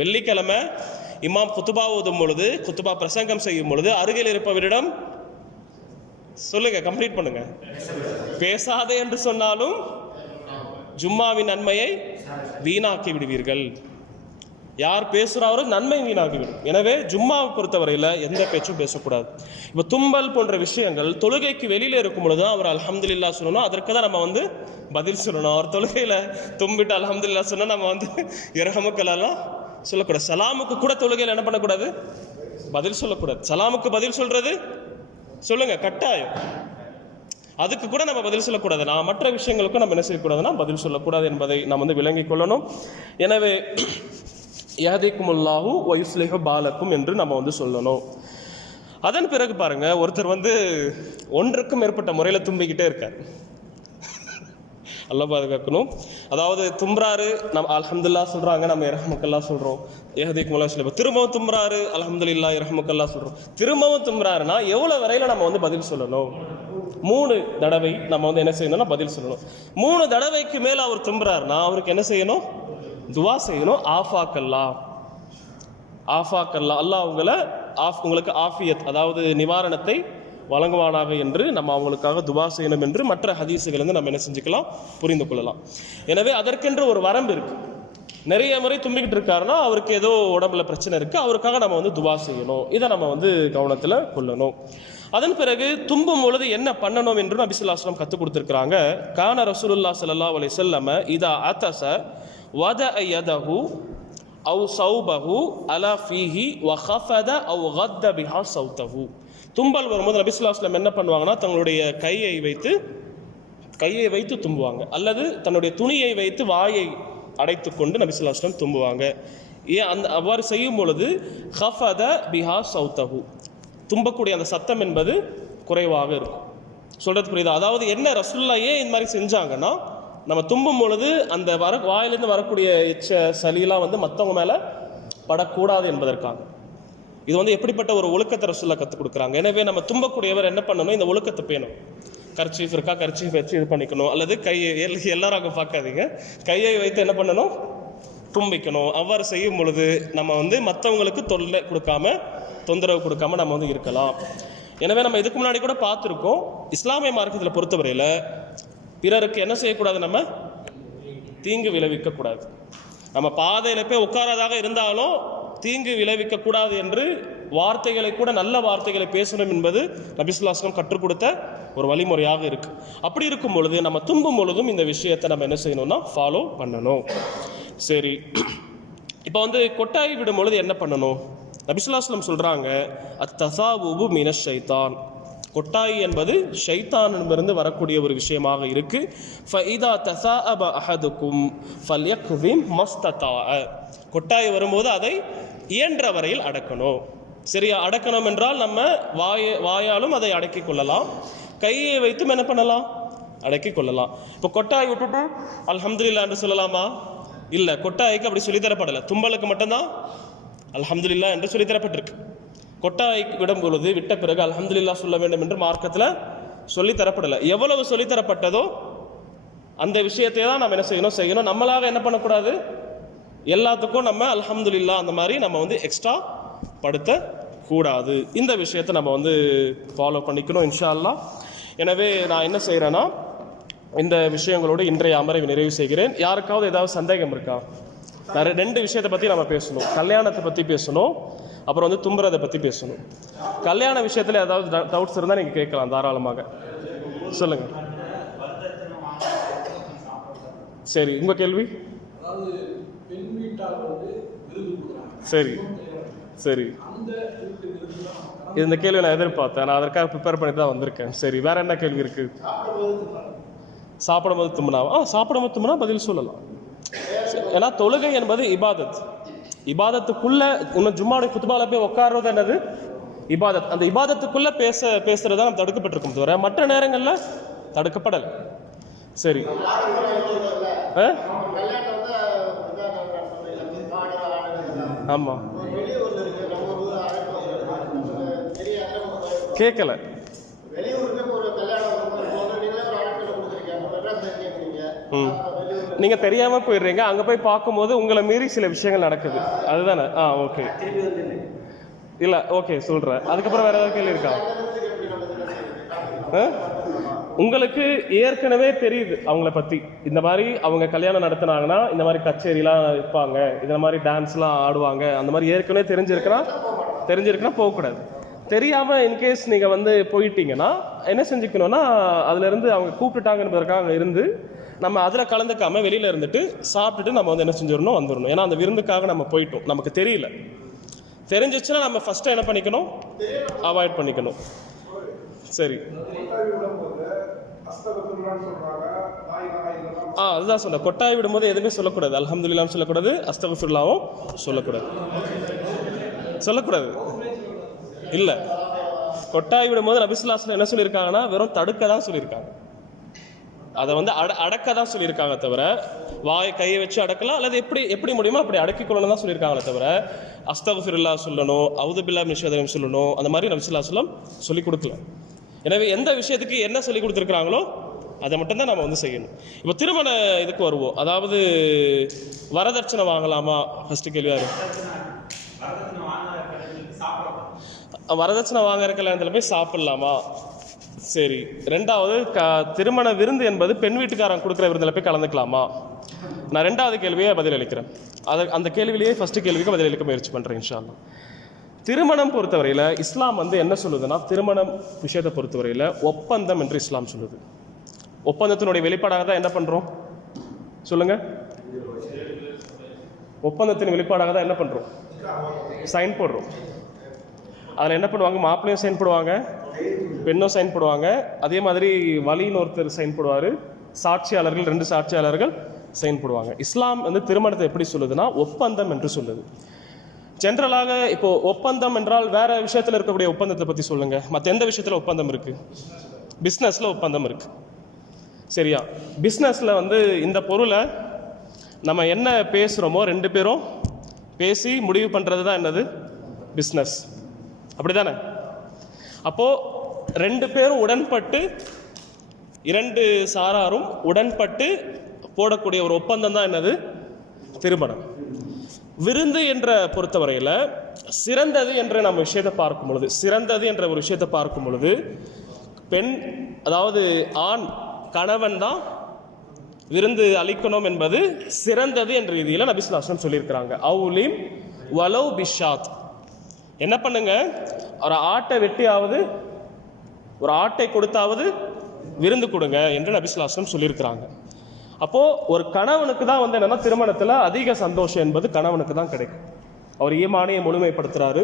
வெள்ளிக்கிழமை இமாம் குத்துபா ஓதும் பொழுது, குத்துபா பிரசங்கம் செய்யும் பொழுது அருகில் இருப்பவரிடம் சொல்லுங்க, கம்ப்ளீட் பண்ணுங்க, பேசாதே என்று சொன்னாலும் ஜும்மாவின் நன்மையை வீணாக்கி விடுவீர்கள். யார் பேசுறாரோ நன்மை வீணாகிவிடும். எனவே ஜும்மாவை பொறுத்தவரையில் எந்த பேச்சும் பேசக்கூடாது. இப்போ தும்பல் போன்ற விஷயங்கள் தொழுகைக்கு வெளியில இருக்கும் பொழுது அவர் அல்ஹம்துலில்லாஹ் சொல்லணும். அதற்கு தான் நம்ம பதில் சொல்லணும். அவர் தொழுகையில தும்பிட்டு அல்ஹம்துலில்லாஹ் சொன்னா நம்ம யர்ஹமுக்கல்லாஹ் சொல்லக்கூடாது. சலாமுக்கு கூட தொழுகையில் என்ன பண்ணக்கூடாது? பதில் சொல்லக்கூடாது. சலாமுக்கு பதில் சொல்றது சொல்லுங்க கட்டாயம். அதுக்கு கூட நம்ம பதில் சொல்லக்கூடாது. நான் மற்ற விஷயங்களுக்கும் நம்ம என்ன செய்யக்கூடாதுன்னா பதில் சொல்லக்கூடாது என்பதை நாம் விளங்கிக் கொள்ளணும். எனவே யஹ்திகுமுல்லாஹு வயுஸ்லிஹு பாலக்கும் என்று நம்ம சொல்லணும். அதன் பிறகு பாருங்க, ஒருத்தர் ஒன்றுக்கும் மேற்பட்ட முறையில் தும்பிக்கிட்டே இருக்கார். அல்லாஹ் பாதுகாக்கணும். அதாவது தும்புறாரு, நம்ம அல்ஹம்துலில்லாஹ் சொல்றாங்க, நம்ம யர்ஹமுக்கல்லாஹ் சொல்றோம், யஹ்திகுமுல்லாஹ் சொல்லுவோம். திரும்பவும் தும்புறாரு, அல்ஹம்துலில்லாஹ் யர்ஹமுக்கல்லாஹ் சொல்றோம். திரும்பவும் தும்புறாருன்னா எவ்வளவு வரையில நம்ம பதில் சொல்லணும்? 3 தடவை நம்ம என்ன செய்யணும்னா பதில் சொல்லணும். 3 தடவைக்கு மேல அவர் தும்புறாருன்னா அவருக்கு என்ன செய்யணும்? துவா செய்யணும். ஆஃபாக்கல்லாஹ், அல்லாஹ் உங்களுக்கு ஆஃபியத், அதாவது நிவாரணத்தை வழங்குவானாக என்று நம்ம அவங்களுக்காக துவா செய்யணும் என்று மற்ற ஹதீஸுகள் நம்ம என்ன செஞ்சுக்கலாம், புரிந்து கொள்ளலாம். எனவே அதற்கென்று ஒரு வரம்பு இருக்கு. நிறைய முறை தும்பிக்கிட்டு இருக்காருன்னா அவருக்கு ஏதோ உடம்புல பிரச்சனை இருக்கு, அவருக்காக நம்ம துவா செய்யணும். இதை நம்ம கவனத்தில் கொள்ளணும். அதன் பிறகு தும்பும் பொழுது என்ன பண்ணணும் என்று நபி ஸல்லல்லாஹு அலைஹி வஸல்லம் கற்றுக் கொடுத்திருக்கிறாங்க. கான ரசூலுல்லாஹ் ஸல்லல்லாஹு அலைஹி வஸல்லம் இதா அத்தஸ வதஅ யதஹு அவு சௌபஹு அலா ஃபீஹி வ ஹஃபத அவு கத்த பிஹா சௌதஹு. தும்பல் வரும்போது நபி ஸல்லல்லாஹு அலைஹி வஸல்லம் என்ன பண்ணுவாங்கன்னா, தங்களுடைய கையை வைத்து தும்புவாங்க, அல்லது தன்னுடைய துணியை வைத்து வாயை அடைத்து கொண்டு நபி ஸல்லல்லாஹு அலைஹி வஸல்லம் தும்புவாங்க. ஏன் அவ்வாறு செய்யும் பொழுது ஹஃபத பிஹா சௌதஹு, தும்பக்கூடிய அந்த சத்தம் என்பது குறைவாக இருக்கும். சொல்றது புரியுதா? அதாவது என்ன ரசூலுல்லாஹ் ஏன் இந்த மாதிரி செஞ்சாங்கன்னா, நம்ம தும்பும் பொழுது அந்த வாயிலிருந்து வரக்கூடிய எச்ச சளியெல்லாம் மற்றவங்க மேலே படக்கூடாது என்பதற்காக. இது எப்படிப்பட்ட ஒரு ஒழுக்கத்தை ரசூலுல்லாஹ் கற்றுக் கொடுக்குறாங்க. எனவே நம்ம தும்பக்கூடியவர் என்ன பண்ணணும், இந்த ஒழுக்கத்தை பேணும். கர்ச்சீஃப் இருக்கா, கர்ச்சீஃப் வச்சு இது பண்ணிக்கணும், அல்லது கையை எல்லாரும் அங்கே பார்க்காதீங்க, கையை வைத்து என்ன பண்ணணும், தும்பிக்கணும். அவ்வாறு செய்யும் பொழுது நம்ம மற்றவங்களுக்கு தொல்லை கொடுக்காம, தொந்தரவு கொடுக்காம நம்ம இருக்கலாம். எனவே நம்ம இதுக்கு முன்னாடி கூட பார்த்துருக்கோம், இஸ்லாமிய மார்க்கத்தில் பொறுத்தவரையில் பிறருக்கு என்ன செய்யக்கூடாது, நம்ம தீங்கு விளைவிக்கக்கூடாது. நம்ம பாதையில் போய் உட்காராதாக இருந்தாலும் தீங்கு விளைவிக்கக்கூடாது என்று வார்த்தைகளை கூட, நல்ல வார்த்தைகளை பேசணும் என்பது நபி ஸல்லல்லாஹு அலைஹி வஸல்லம் கற்றுக் கொடுத்த ஒரு வழிமுறையாக இருக்கு. அப்படி இருக்கும் பொழுது நம்ம தும்பும் பொழுதும் இந்த விஷயத்தை நம்ம என்ன செய்யணும்னா ஃபாலோ பண்ணணும். சரி, இப்போ கொட்டாய் விடும் பொழுது என்ன பண்ணணும்? நபி ஸல்லல்லாஹு அலைஹி வஸல்லம் சொல்றாங்க, அத்தஸாவுபு மினஷ் ஷைத்தான், கொட்டாய் என்பது ஷைத்தானிடமிருந்து வரக்கூடிய ஒரு விஷயமாக இருக்கு. ஃபஇதா தஸாஅப அஹதுக்கும் ஃபல்யக்ஸிம் மஸ்ததா, கொட்டாய் வரும்போது அதை இயன்ற வரையில் அடக்கணும். சரியா? அடக்கணும் என்றால் நம்ம வாயாலும் அதை அடக்கிக் கொள்ளலாம், கையை வைத்தும் என்ன பண்ணலாம், அடக்கிக் கொள்ளலாம். இப்போ கொட்டாய் விட்டுட்டு அல்ஹம்துலில்லாஹ் என்று சொல்லலாமா? இல்லை, கொட்டாய்க்கு அப்படி சொல்லித்தரப்படலை. தும்பலுக்கு மட்டும்தான் அல்ஹம்துலில்லாஹ் என்று சொல்லித்தரப்பட்டிருக்கு. கொட்டாய் விடும் பொழுது விட்ட பிறகு அல்ஹம்துலில்லாஹ் சொல்ல வேண்டும் என்று மார்க்கத்தில் சொல்லித்தரப்படலை. எவ்வளவு சொல்லித்தரப்பட்டதோ அந்த விஷயத்தை தான் நம்ம என்ன செய்யணும். நம்மளாக என்ன பண்ணக்கூடாது, எல்லாத்துக்கும் நம்ம அல்ஹம்துலில்லாஹ் அந்த மாதிரி நம்ம எக்ஸ்ட்ரா படுத்த கூடாது. இந்த விஷயத்தை நம்ம ஃபாலோ பண்ணிக்கணும் இன்ஷா அல்லாஹ். எனவே நான் என்ன செய்கிறேன்னா, இந்த விஷயங்களோடு இன்றைய அமர்வை நிறைவு செய்கிறேன். யாருக்காவது ஏதாவது சந்தேகம் இருக்கா? நிறைய 2 விஷயத்தை பற்றி நம்ம பேசணும். கல்யாணத்தை பற்றி பேசணும், அப்புறம் தும்புறதை பற்றி பேசணும். கல்யாண விஷயத்தில் ஏதாவது டவுட்ஸ் இருந்தால் நீங்கள் கேட்கலாம், தாராளமாக சொல்லுங்கள். சரி, உங்கள் கேள்வி. சரி சரி, இந்த கேள்வி நான் எதிர்பார்த்தேன், நான் அதற்காக ப்ரிப்பேர் பண்ணிட்டு தான் வந்திருக்கேன். சரி, வேற என்ன கேள்வி இருக்கு? சாப்பிடும்போது தும்முனா? சாப்பிடும்போது தும்முனா பதில் சொல்லலாம். ஏன்னா தொழுகை என்பது இபாதத். இபாதத்துக்குள்ள இன்னும் ஜும்மாவுடைய குத்துபால போய் உட்கார்றது என்னது இபாதத். அந்த இபாதத்துக்குள்ள பேசுறதா நம்ம தடுக்கப்பட்டிருக்கும் தவிர மற்ற நேரங்களில் தடுக்கப்படலை. சரி, ஆமா, கேட்கல. நீங்க தெரியாம போயிடுறீங்க, அங்க போய் பார்க்கும்போது உங்களை மீறி சில விஷயங்கள் நடக்குது, அதுதானே? ஓகே, இல்ல ஓகே சொல்றேன். அதுக்கப்புறம் வேற ஏதாவது கேள்வி இருக்கா? உங்களுக்கு ஏற்கனவே தெரியுது அவங்கள பத்தி, இந்த மாதிரி அவங்க கல்யாணம் நடத்தினாங்கன்னா இந்த மாதிரி கச்சேரிலாம் இருப்பாங்க, இந்த மாதிரி டான்ஸ்லாம் ஆடுவாங்க, அந்த மாதிரி ஏற்கனவே தெரிஞ்சிருக்குன்னா போகக்கூடாது. தெரியாம இன்கேஸ் நீங்க போயிட்டீங்கன்னா என்ன செஞ்சுக்கணும்னா, அதுல இருந்து அவங்க கூப்பிட்டுட்டாங்க என்பதற்காக இருந்து நம்ம அதில் கலந்துக்காம வெளியில இருந்துட்டு சாப்பிட்டுட்டு நம்ம என்ன செஞ்சிடணும், வந்துடணும். ஏன்னா அந்த விருந்துக்காக நம்ம போயிட்டோம், நமக்கு தெரியல. தெரிஞ்சிச்சுன்னா நம்ம ஃபர்ஸ்ட் என்ன பண்ணிக்கணும், அவாய்ட் பண்ணிக்கணும். சரி, அதுதான் சொன்ன. கொட்டாய் விடும்போது எதுவுமே சொல்லக்கூடாது, அல்ஹம்துலில்லாஹ் சொல்லக்கூடாது, அஸ்தக்ஃபிருல்லாஹும் சொல்லக்கூடாது. இல்ல, கொட்டாய் விடும்போது நபி ஸல்லல்லாஹு அலைஹி வஸல்லம் என்ன சொல்லியிருக்காங்கன்னா, வெறும் தடுக்க தான் சொல்லியிருக்காங்க. அதை அடக்க தான் சொல்லியிருக்காங்க தவிர, கையை வச்சு அடக்கலாம், அல்லது எப்படி முடியுமோ அப்படி அடக்கிக் கொள்ளணும் தான் சொல்லியிருக்காங்களே தவிர, அஸ்தக்ஃபிருல்லாஹ் சொல்லணும், அஊது பில்லாஹி மினஷ் ஷைத்தானிர் சொல்லணும், அந்த மாதிரி நபி ஸல்லல்லாஹு அலைஹி வஸல்லம் சொல்லி கொடுக்கல. எனவே எந்த விஷயத்துக்கு என்ன சொல்லி கொடுத்துருக்காங்களோ அதை மட்டும்தான் நம்ம செய்யணும். இப்போ திருமண இதுக்கு வருவோம். அதாவது வரதட்சணை வாங்கலாமா? ஃபர்ஸ்ட் கேள்வி யாரு? வரதட்சணை வாங்குற கல்யாணத்தில் போய் சாப்பிடலாமா? சரி. ரெண்டாவது, திருமண விருந்து என்பது பெண் வீட்டுக்காரன் கொடுக்குற விருந்தில் போய் கலந்துக்கலாமா? நான் ரெண்டாவது கேள்வியை பதிலளிக்கிறேன். அந்த கேள்வியிலேயே ஃபர்ஸ்ட் கேள்விக்கு பதிலளிக்க முயற்சி பண்ணுறேன் இன்ஷா அல்லாஹ். திருமணம் பொறுத்தவரையில் இஸ்லாம் என்ன சொல்லுதுன்னா, திருமணம் விஷயத்தை பொறுத்தவரையில் ஒப்பந்தம் என்று இஸ்லாம் சொல்லுது. ஒப்பந்தத்தினுடைய வெளிப்பாடாக தான் என்ன பண்ணுறோம் சொல்லுங்க? ஒப்பந்தத்தின் வெளிப்பாடாக தான் என்ன பண்ணுறோம், சைன் போடுறோம். அதில் என்ன பண்ணுவாங்க, மாப்பிள்ளையும் சைன் போடுவாங்க, பெண்ணும் சைன் போடுவாங்க. அதே மாதிரி வலின்னு ஒருத்தர் சைன் போடுவார், சாட்சியாளர்கள் 2 சாட்சியாளர்கள் சைன் போடுவாங்க. இஸ்லாம் வந்து திருமணத்தை எப்படி சொல்லுதுன்னா ஒப்பந்தம் என்று சொல்லுது. ஜென்ரலாக இப்போ ஒப்பந்தம் என்றால் வேற விஷயத்தில் இருக்கக்கூடிய ஒப்பந்தத்தை பற்றி சொல்லுங்க. மற்ற எந்த விஷயத்தில் ஒப்பந்தம் இருக்கு? பிஸ்னஸில் ஒப்பந்தம் இருக்கு. சரியா? பிஸ்னஸில் வந்து இந்த பொருளை நம்ம என்ன பேசுகிறோமோ 2 பேரும் பேசி முடிவு பண்ணுறது தான் என்னது, பிஸ்னஸ். அப்படி தானே? அப்போது 2 பேரும் உடன்பட்டு, 2 சாராரும் உடன்பட்டு போடக்கூடிய ஒரு ஒப்பந்தம் தான் என்னது, திருமணம். விருந்து என்ற பொறுத்தவரையில் சிறந்தது என்று நம்ம விஷயத்தை பார்க்கும் பொழுது, சிறந்தது என்ற ஒரு விஷயத்தை பார்க்கும் பொழுது பெண், அதாவது ஆண் கணவன் தான் விருந்து அளிக்கணும் என்பது சிறந்தது என்ற ரீதியில் நபி ஸல்லல்லாஹு அலைஹி வஸல்லம் சொல்லியிருக்கிறாங்க. அவுலிம் வலவ் பிஷாத், என்ன பண்ணுங்க, ஒரு ஆட்டை வெட்டியாவது ஒரு ஆட்டை கொடுத்தாவது விருந்து கொடுங்க என்று நபி ஸல்லல்லாஹு அலைஹி வஸல்லம் சொல்லியிருக்கிறாங்க. அப்போது ஒரு கணவனுக்கு தான் வந்து என்னென்னா திருமணத்தில் அதிக சந்தோஷம் என்பது கணவனுக்கு தான் கிடைக்கும். அவர் ஈமானையை முழுமைப்படுத்துகிறாரு,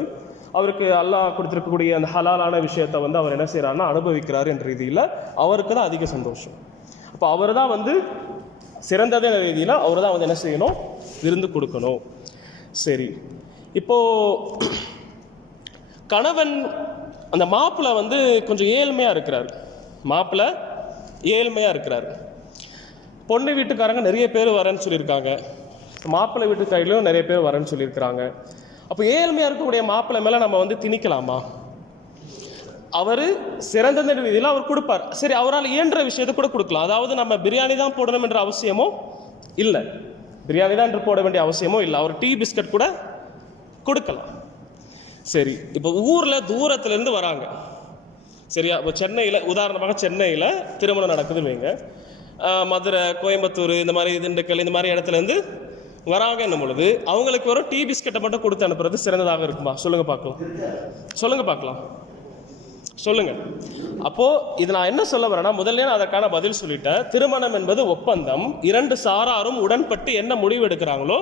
அவருக்கு அல்லாஹ் கொடுத்துருக்கக்கூடிய அந்த ஹலாலான விஷயத்தை வந்து அவர் என்ன செய்கிறாருன்னா அனுபவிக்கிறாரு என்ற ரீதியில் அவருக்கு தான் அதிக சந்தோஷம். அப்போ அவர் தான் வந்து சிறந்ததே ரீதியில் அவர் தான் வந்து என்ன செய்யணும், விருந்து கொடுக்கணும். சரி, இப்போது கணவன் அந்த மாப்பிள்ளை வந்து கொஞ்சம் ஏழ்மையாக இருக்கிறார், மாப்பிள்ளை ஏழ்மையாக இருக்கிறார். பொண்ணு வீட்டுக்காரங்க நிறைய பேர் வரேன்னு சொல்லியிருக்காங்க, மாப்பிள்ளை வீட்டு கையிலும் நிறைய பேர் வரேன்னு சொல்லியிருக்கிறாங்க. அப்போ ஏழ்மையாக இருக்கக்கூடிய மாப்பிள்ளை மேலே நம்ம வந்து திணிக்கலாமா? அவர் சிறந்த ரீதியில் அவர் கொடுப்பார். சரி, அவரால் இயன்ற விஷயத்தை கூட கொடுக்கலாம். அதாவது நம்ம பிரியாணி தான் போடணும் என்ற அவசியமோ இல்லை, பிரியாணி தான் என்று போட வேண்டிய அவசியமோ இல்லை, அவர் டீ பிஸ்கட் கூட கொடுக்கலாம். சரி, இப்போ ஊரில் தூரத்துலேருந்து வராங்க, சரியா? இப்போ சென்னையில், உதாரணமாக சென்னையில் திருமணம் நடக்குதுன்னு வைங்க, மதுரை, கோயம்புத்தூர், இந்த மாதிரி திண்டுக்கல், இந்த மாதிரி இடத்துலேருந்து வராங்க என்னும் பொழுது அவங்களுக்கு ஒரு டீ பிஸ்கட்டை மட்டும் கொடுத்து அனுப்புறது சிறந்ததாக இருக்குமா? சொல்லுங்க பார்க்கலாம், சொல்லுங்க பார்க்கலாம், சொல்லுங்க. அப்போ இது நான் என்ன சொல்ல வரேன்னா, முதல்ல நான் அதற்கான பதில் சொல்லிட்டேன். திருமணம் என்பது ஒப்பந்தம். 2 சாராரும் உடன்பட்டு என்ன முடிவு எடுக்கிறாங்களோ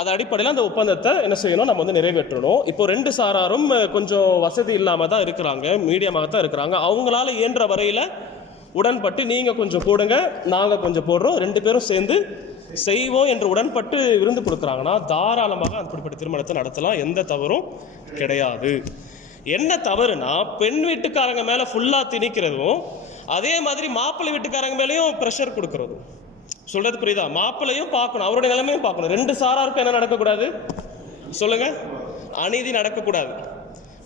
அது அடிப்படையில் அந்த ஒப்பந்தத்தை என்ன செய்யணும், நம்ம வந்து நிறைவேற்றணும். இப்போ 2 சாராரும் கொஞ்சம் வசதி இல்லாமல் தான் இருக்கிறாங்க, மீடியமாக தான் இருக்கிறாங்க. அவங்களால இயன்ற வரையில் உடன்பட்டு நீங்கள் கொஞ்சம் போடுங்க, நாங்கள் கொஞ்சம் போடுறோம், 2 பேரும் சேர்ந்து செய்வோம் என்று உடன்பட்டு விருந்து கொடுக்குறாங்கன்னா தாராளமாக அப்படிப்பட்ட திருமணத்தை நடத்தலாம், எந்த தவறும் கிடையாது. என்ன தவறுனா, பெண் வீட்டுக்காரங்க மேலே ஃபுல்லாக திணிக்கிறதும், அதே மாதிரி மாப்பிள்ளை வீட்டுக்காரங்க மேலேயும் ப்ரெஷர் கொடுக்கறதும். சொல்றது புரியுதா? மாப்பிள்ளையும் பார்க்கணும், அவருடைய நிலைமையும் பார்க்கணும். 2 சாராருக்கும் என்ன நடக்கக்கூடாது சொல்லுங்க, அநீதி நடக்கக்கூடாது.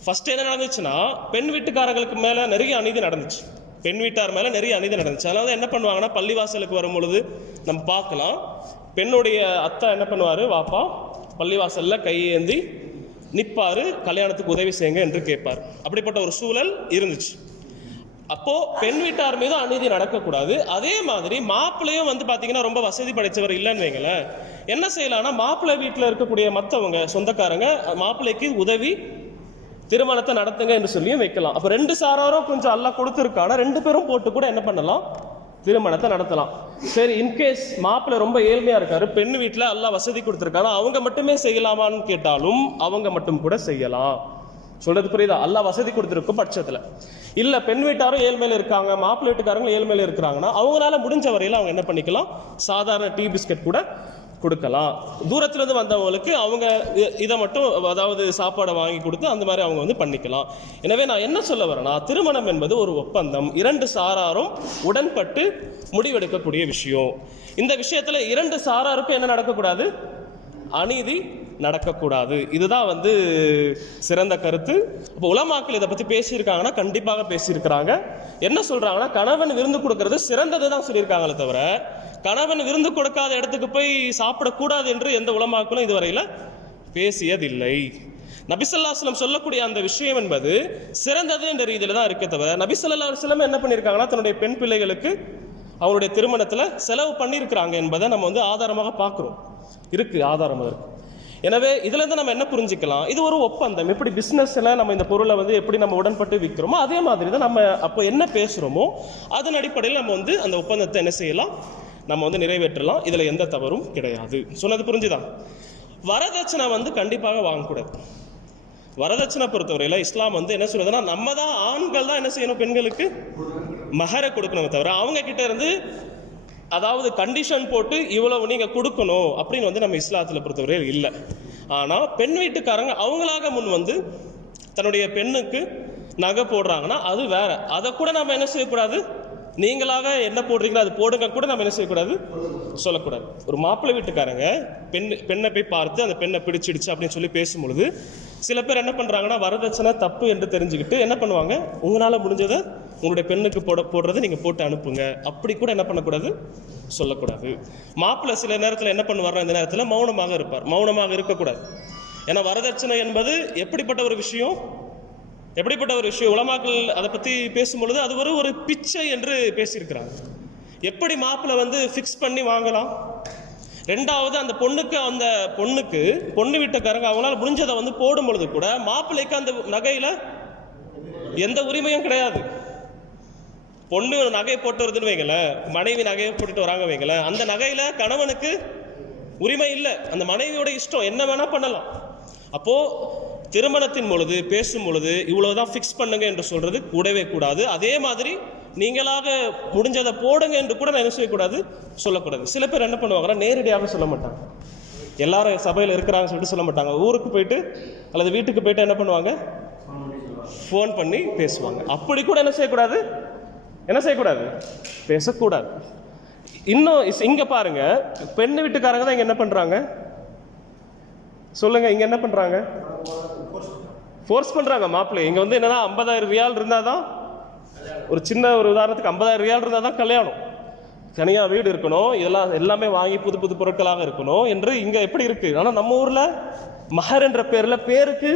ஃபர்ஸ்ட் என்ன நடந்துச்சுன்னா, பெண் வீட்டுக்காரங்களுக்கு மேலே நிறைய அநீதி நடந்துச்சு, பெண் வீட்டார் மேலே நிறைய அநீதி நடந்துச்சு. அதனால என்ன பண்ணுவாங்கன்னா, பள்ளிவாசலுக்கு வரும் பொழுது நம்ம பார்க்கலாம், பெண்ணுடைய அத்தா என்ன பண்ணுவார், வாப்பா பள்ளிவாசலில் கையேந்தி நிற்பார், கல்யாணத்துக்கு உதவி செய்யுங்க என்று கேட்பார். அப்படிப்பட்ட ஒரு சூழல் இருந்துச்சு. அப்போது பெண் வீட்டார் மீது அநீதி நடக்கக்கூடாது. அதே மாதிரி மாப்பிள்ளையும் வந்து பார்த்தீங்கன்னா ரொம்ப வசதி படைத்தவர் இல்லைன்னு வைங்களேன், என்ன செய்யலாம்னா, மாப்பிள்ளை வீட்டில் இருக்கக்கூடிய மற்றவங்க சொந்தக்காரங்க மாப்பிள்ளைக்கு உதவி திருமணத்தை நடத்துங்க என்று சொல்லியும் வைக்கலாம். அப்போ 2 சாராரும் கொஞ்சம் அல்லாஹ் கொடுத்துருக்கானா 2 பேரும் போட்டு கூட என்ன பண்ணலாம், திருமணத்தை நடத்தலாம். சரி, இன்கேஸ் மாப்பிள்ளை ரொம்ப ஏழ்மையாக இருக்காரு, பெண் வீட்டில் அல்லாஹ் வசதி கொடுத்துருக்கானா அவங்க மட்டுமே செய்யலாமான்னு கேட்டாலும் அவங்க மட்டும் கூட செய்யலாம். சொல்றது புரியுதா? அல்லாஹ் வசதி கொடுத்துருக்கும் பட்சத்தில். இல்லை, பெண் வீட்டாரும் ஏழ்மையில் இருக்காங்க, மாப்பிள்ளை வீட்டுக்காரங்களும் ஏழ்மையில் இருக்கிறாங்கன்னா அவங்களால முடிஞ்ச வரையில் அவங்க என்ன பண்ணிக்கலாம், சாதாரண டீ பிஸ்கட் கூட கொடுக்கலாம். தூரத்துலேருந்து வந்தவங்களுக்கு அவங்க இதை மட்டும், அதாவது சாப்பாடை வாங்கி கொடுத்து அந்த மாதிரி அவங்க வந்து பண்ணிக்கலாம். எனவே நான் என்ன சொல்ல வரேன்னா, திருமணம் என்பது ஒரு ஒப்பந்தம், 2 சாராரும் உடன்பட்டு முடிவெடுக்கக்கூடிய விஷயம். இந்த விஷயத்தில் 2 சாராருக்கும் என்ன நடக்கக்கூடாது, அநீதி நடக்கக்கூடாது. இதுதான் வந்து சிறந்த கருத்து. இப்போ உலமாக்கள் இதை பற்றி பேசியிருக்காங்கன்னா கண்டிப்பாக பேசியிருக்கிறாங்க. என்ன சொல்கிறாங்கன்னா, கணவன் விருந்து கொடுக்கறது சிறந்தது தான் சொல்லியிருக்காங்களே தவிர கணவன் விருந்து கொடுக்காத இடத்துக்கு போய் சாப்பிடக்கூடாது என்று எந்த உலமாக்களும் இதுவரையில் பேசியதில்லை. நபி ஸல்லல்லாஹு அலைஹி வஸல்லம் சொல்லக்கூடிய அந்த விஷயம் என்பது சிறந்தது என்ற ரீதியில் தான் இருக்கே தவிர, நபி ஸல்லல்லாஹு அலைஹி வஸல்லம் என்ன பண்ணியிருக்காங்கன்னா, தன்னுடைய பெண் பிள்ளைகளுக்கு அவருடைய திருமணத்தில் செலவு பண்ணியிருக்கிறாங்க என்பதை நம்ம வந்து ஆதாரமாக பார்க்குறோம், இருக்குது, ஆதாரம் இருக்கு. எனவே இதுலேருந்து நம்ம என்ன புரிஞ்சுக்கலாம், இது ஒரு ஒப்பந்தம். எப்படி பிஸ்னஸில் நம்ம இந்த பொருளை வந்து எப்படி நம்ம உடன்பட்டு விற்கிறோமோ அதே மாதிரி தான் நம்ம அப்போ என்ன பேசுகிறோமோ அதன் அடிப்படையில் நம்ம வந்து அந்த ஒப்பந்தத்தை என்ன செய்யலாம், நம்ம வந்து நிறைவேற்றலாம், இதில் எந்த தவறும் கிடையாது. சொன்னது புரிஞ்சுதான்? வரதட்சணை வந்து கண்டிப்பாக வாங்கக்கூடாது. வரதட்சணை பொறுத்தவரையில் இஸ்லாம் வந்து என்ன சொல்றதுன்னா, நம்ம தான் ஆண்கள் தான் என்ன செய்யணும், பெண்களுக்கு மஹரை கொடுக்கணுமே தவிர அவங்க கிட்ட இருந்து அதாவது கண்டிஷன் போட்டு இவ்வளவு நீங்க கொடுக்கணும் அப்படின்னு வந்து நம்ம இஸ்லாத்தில் பொறுத்தவரையில் இல்லை. ஆனால் பெண் வீட்டுக்காரங்க அவங்களாக முன் வந்து தன்னுடைய பெண்ணுக்கு நகை போடுறாங்கன்னா அது வேற. அதை கூட நம்ம என்ன செய்யக்கூடாது, நீங்களாக என்ன போடுறீங்களோ அது போடுங்க கூட நம்ம என்ன செய்யக்கூடாது, சொல்லக்கூடாது. ஒரு மாப்பிள்ளை வீட்டுக்காரங்க பெண்ணை போய் பார்த்து அந்த பெண்ணை பிடிச்சிடுச்சு அப்படின்னு சொல்லி பேசும்பொழுது சில பேர் என்ன பண்றாங்கன்னா, வரதட்சணை தப்பு என்று தெரிஞ்சுக்கிட்டு என்ன பண்ணுவாங்க, உங்களால் முடிஞ்சதை உங்களுடைய பெண்ணுக்கு போடுறதை நீங்க போட்டு அனுப்புங்க அப்படி கூட என்ன பண்ணக்கூடாது, சொல்லக்கூடாது. மாப்பிள்ளை சில நேரத்தில் என்ன பண்ணுவார், இந்த நேரத்தில் மௌனமாக இருப்பார். மௌனமாக இருக்கக்கூடாது. ஏன்னா வரதட்சணை என்பது எப்படிப்பட்ட ஒரு விஷயம், உலமாக்கள் அதை பற்றி பேசும்பொழுது அது ஒரு பிச்சை என்று பேசியிருக்கிறாங்க. எப்படி மாப்பிள்ளை வந்து ஃபிக்ஸ் பண்ணி வாங்கலாம். ரெண்டாவது அந்த பொண்ணுக்கு பொண்ணு வீட்டுக்காரங்க அவங்களால முடிஞ்சதை வந்து போடும் பொழுது கூட மாப்பிள்ளைக்கு அந்த நகையில எந்த உரிமையும் கிடையாது. பொண்ணு நகை போட்டு வருதுன்னு வைங்களேன், மனைவி நகையை போட்டுட்டு வராங்க வைங்களேன், அந்த நகையில கணவனுக்கு உரிமை இல்லை. அந்த மனைவியோட இஷ்டம், என்ன வேணா பண்ணலாம். அப்போ திருமணத்தின் பொழுது பேசும் பொழுது இவ்வளவுதான் ஃபிக்ஸ் பண்ணுங்க என்று சொல்றது கூடவே கூடாது. அதே மாதிரி நீங்களாக முடிஞ்சதை போடுங்க என்று கூட நான் என்ன செய்யக்கூடாது, சொல்லக்கூடாது. சில பேர் என்ன பண்ணுவாங்கன்னா, நேரடியாக சொல்ல மாட்டாங்க. எல்லாரும் சபையில் இருக்கிறாங்கன்னு சொல்லிட்டு சொல்ல மாட்டாங்க. ஊருக்கு போயிட்டு அல்லது வீட்டுக்கு போயிட்டு என்ன பண்ணுவாங்க, ஃபோன் பண்ணி பேசுவாங்க. அப்படி கூட என்ன செய்யக்கூடாது, பேசக்கூடாது. இன்னும் இங்க பாருங்க, பெண்ணு வீட்டுக்காரங்க தான் இங்க என்ன பண்றாங்க சொல்லுங்க, இங்க என்ன பண்றாங்க, ஃபோர்ஸ் பண்றாங்க மாப்பிள்ளை. இங்க வந்து என்னன்னா 50,000 ரியால் இருந்தாதான், ஒரு சின்ன ஒரு உதாரணத்துக்கு 50,000 ரியால் இருந்தாதான் கல்யாணம், தனியா வீடு இருக்கணும், இதெல்லாம் எல்லாமே வாங்கி புது புது பொருட்களாக இருக்கணும் என்று இங்க எப்படி இருக்கு. ஆனா நம்ம ஊர்ல மஹர் என்ற பேர்ல பேருக்கு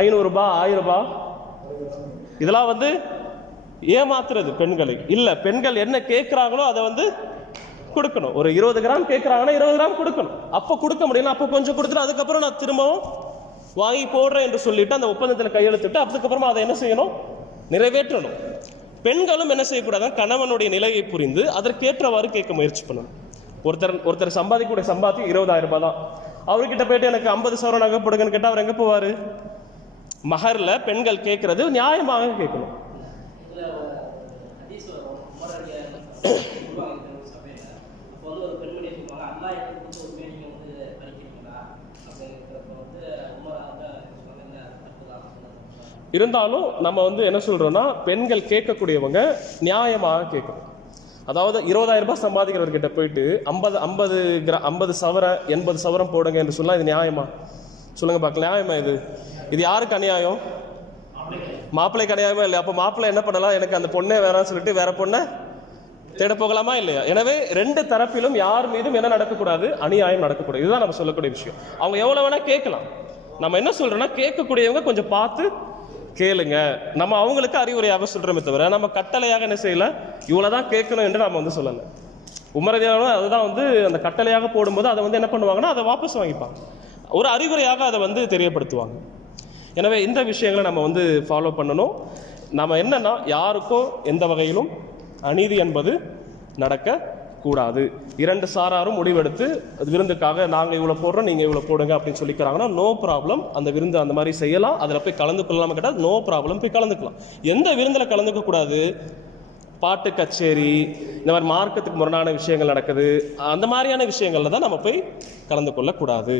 500 ரூபாய் 1000 ரூபாய் இதெல்லாம் வந்து ஏமாத்துறது பெண்களை. இல்ல, பெண்கள் என்ன கேட்கிறாங்களோ அதை வந்து கொடுக்கணும். ஒரு 20 கிராம் கேட்கிறாங்கன்னா 20 கிராம் கொடுக்கணும். அப்ப கொடுக்க முடியல, அப்ப கொஞ்சம் கொடுத்துட்டு அதுக்கப்புறம் நான் திரும்பவும் வாங்கி போடுறேன் என்று சொல்லிட்டு அந்த ஒப்பந்தத்தில் கையெழுத்திட்டு அதுக்கப்புறமா அதை என்ன செய்யணும், நிறைவேற்றணும். பெண்களும் என்ன செய்யக்கூடாது, கணவனுடைய நிலையை புரிந்து அதற்கேற்றவாறு கேட்க முயற்சி பண்ணணும். ஒருத்தர் சம்பாதிக்கக்கூடிய சம்பாத்தியம் 20,000 ரூபாய் தான். அவர்கிட்ட போயிட்டு எனக்கு 50 சவரன் நகை போடுங்கன்னு கேட்டா அவர் எங்க போவாரு? மஹர்ல பெண்கள் கேட்கறது நியாயமாக கேட்கணும். இருந்தாலும் நம்ம வந்து என்ன சொல்றோம்னா, பெண்கள் கேட்கக்கூடியவங்க நியாயமாக கேட்கணும். அதாவது 20,000 ரூபாய் சம்பாதிக்கிறவர்கிட்ட போயிட்டு 50 சவரம் 80 சவரம் போடுங்க என்று சொன்னா இது நியாயமா? சொல்லுங்க பார்க்கலாம், நியாயமா? இது யாருக்கு அநியாயம்? மாப்பிள்ளைக்கு அநியாயமா இல்லையா? அப்ப மாப்பிள்ளை என்ன பண்ணலாம், எனக்கு அந்த பொண்ணே வேணாம்னு சொல்லிட்டு வேற பொண்ணை தேட போகலாமா இல்லையா? எனவே ரெண்டு தரப்பிலும் யார் மீதும் என்ன நடக்கக்கூடாது, அநியாயம் நடக்கக்கூடாது. இதுதான் நம்ம சொல்லக்கூடிய விஷயம். அவங்க எவ்வளவு வேணா கேட்கலாம். நம்ம என்ன சொல்றோம்னா, கேட்கக்கூடியவங்க கொஞ்சம் பார்த்து கேளுங்க. நம்ம அவங்களுக்கு அறிவுரையாக சொல்றோமே தவிர நம்ம கட்டளையாக என்ன செய்யல, இவ்வளவுதான் கேட்கணும் என்று நம்ம வந்து சொல்லல. உமரதியான அதுதான் வந்து அந்த கட்டளையாக போடும்போது அதை வந்து என்ன பண்ணுவாங்கன்னா, அதை வாபஸ் வாங்கிப்பாங்க. ஒரு அறிவுரையாக அதை வந்து தெரியப்படுத்துவாங்க. எனவே இந்த விஷயங்களை நம்ம வந்து ஃபாலோ பண்ணணும். நம்ம என்னன்னா, யாருக்கும் எந்த வகையிலும் அநீதி என்பது நடக்க கூடாது. இரண்டு சாராரும் முடிவெடுத்து விருந்துக்காக நாங்க இவ்வளவு போடுறோம், நீங்க இவ்வளவு போடுங்க அப்படின்னு சொல்லிக்கிறாங்கன்னா நோ ப்ராப்ளம், அந்த விருந்து அந்த மாதிரி செய்யலாம். அதுல போய் கலந்து கொள்ளலாம் கேட்டால் நோ ப்ராப்ளம், போய் கலந்துக்கலாம். எந்த விருந்துல கலந்துக்க கூடாது, பாட்டு கச்சேரி, இந்த மாதிரி மார்க்கத்துக்கு முரணான விஷயங்கள் நடக்குது, அந்த மாதிரியான விஷயங்கள்ல தான் நம்ம போய் கலந்து கொள்ளக்கூடாது.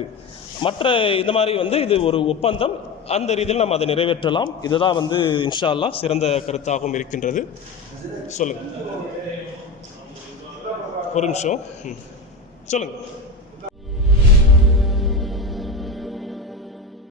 மற்ற இந்த மாதிரி வந்து இது ஒரு ஒப்பந்தம், அந்த ரீதியில் நம்ம அதை நிறைவேற்றலாம். இதுதான் வந்து இன்ஷா அல்லாஹ் சிறந்த கருத்தாகவும் இருக்கின்றது. சொல்லுங்க, ஒரு நிமிஷம் சொல்லுங்க.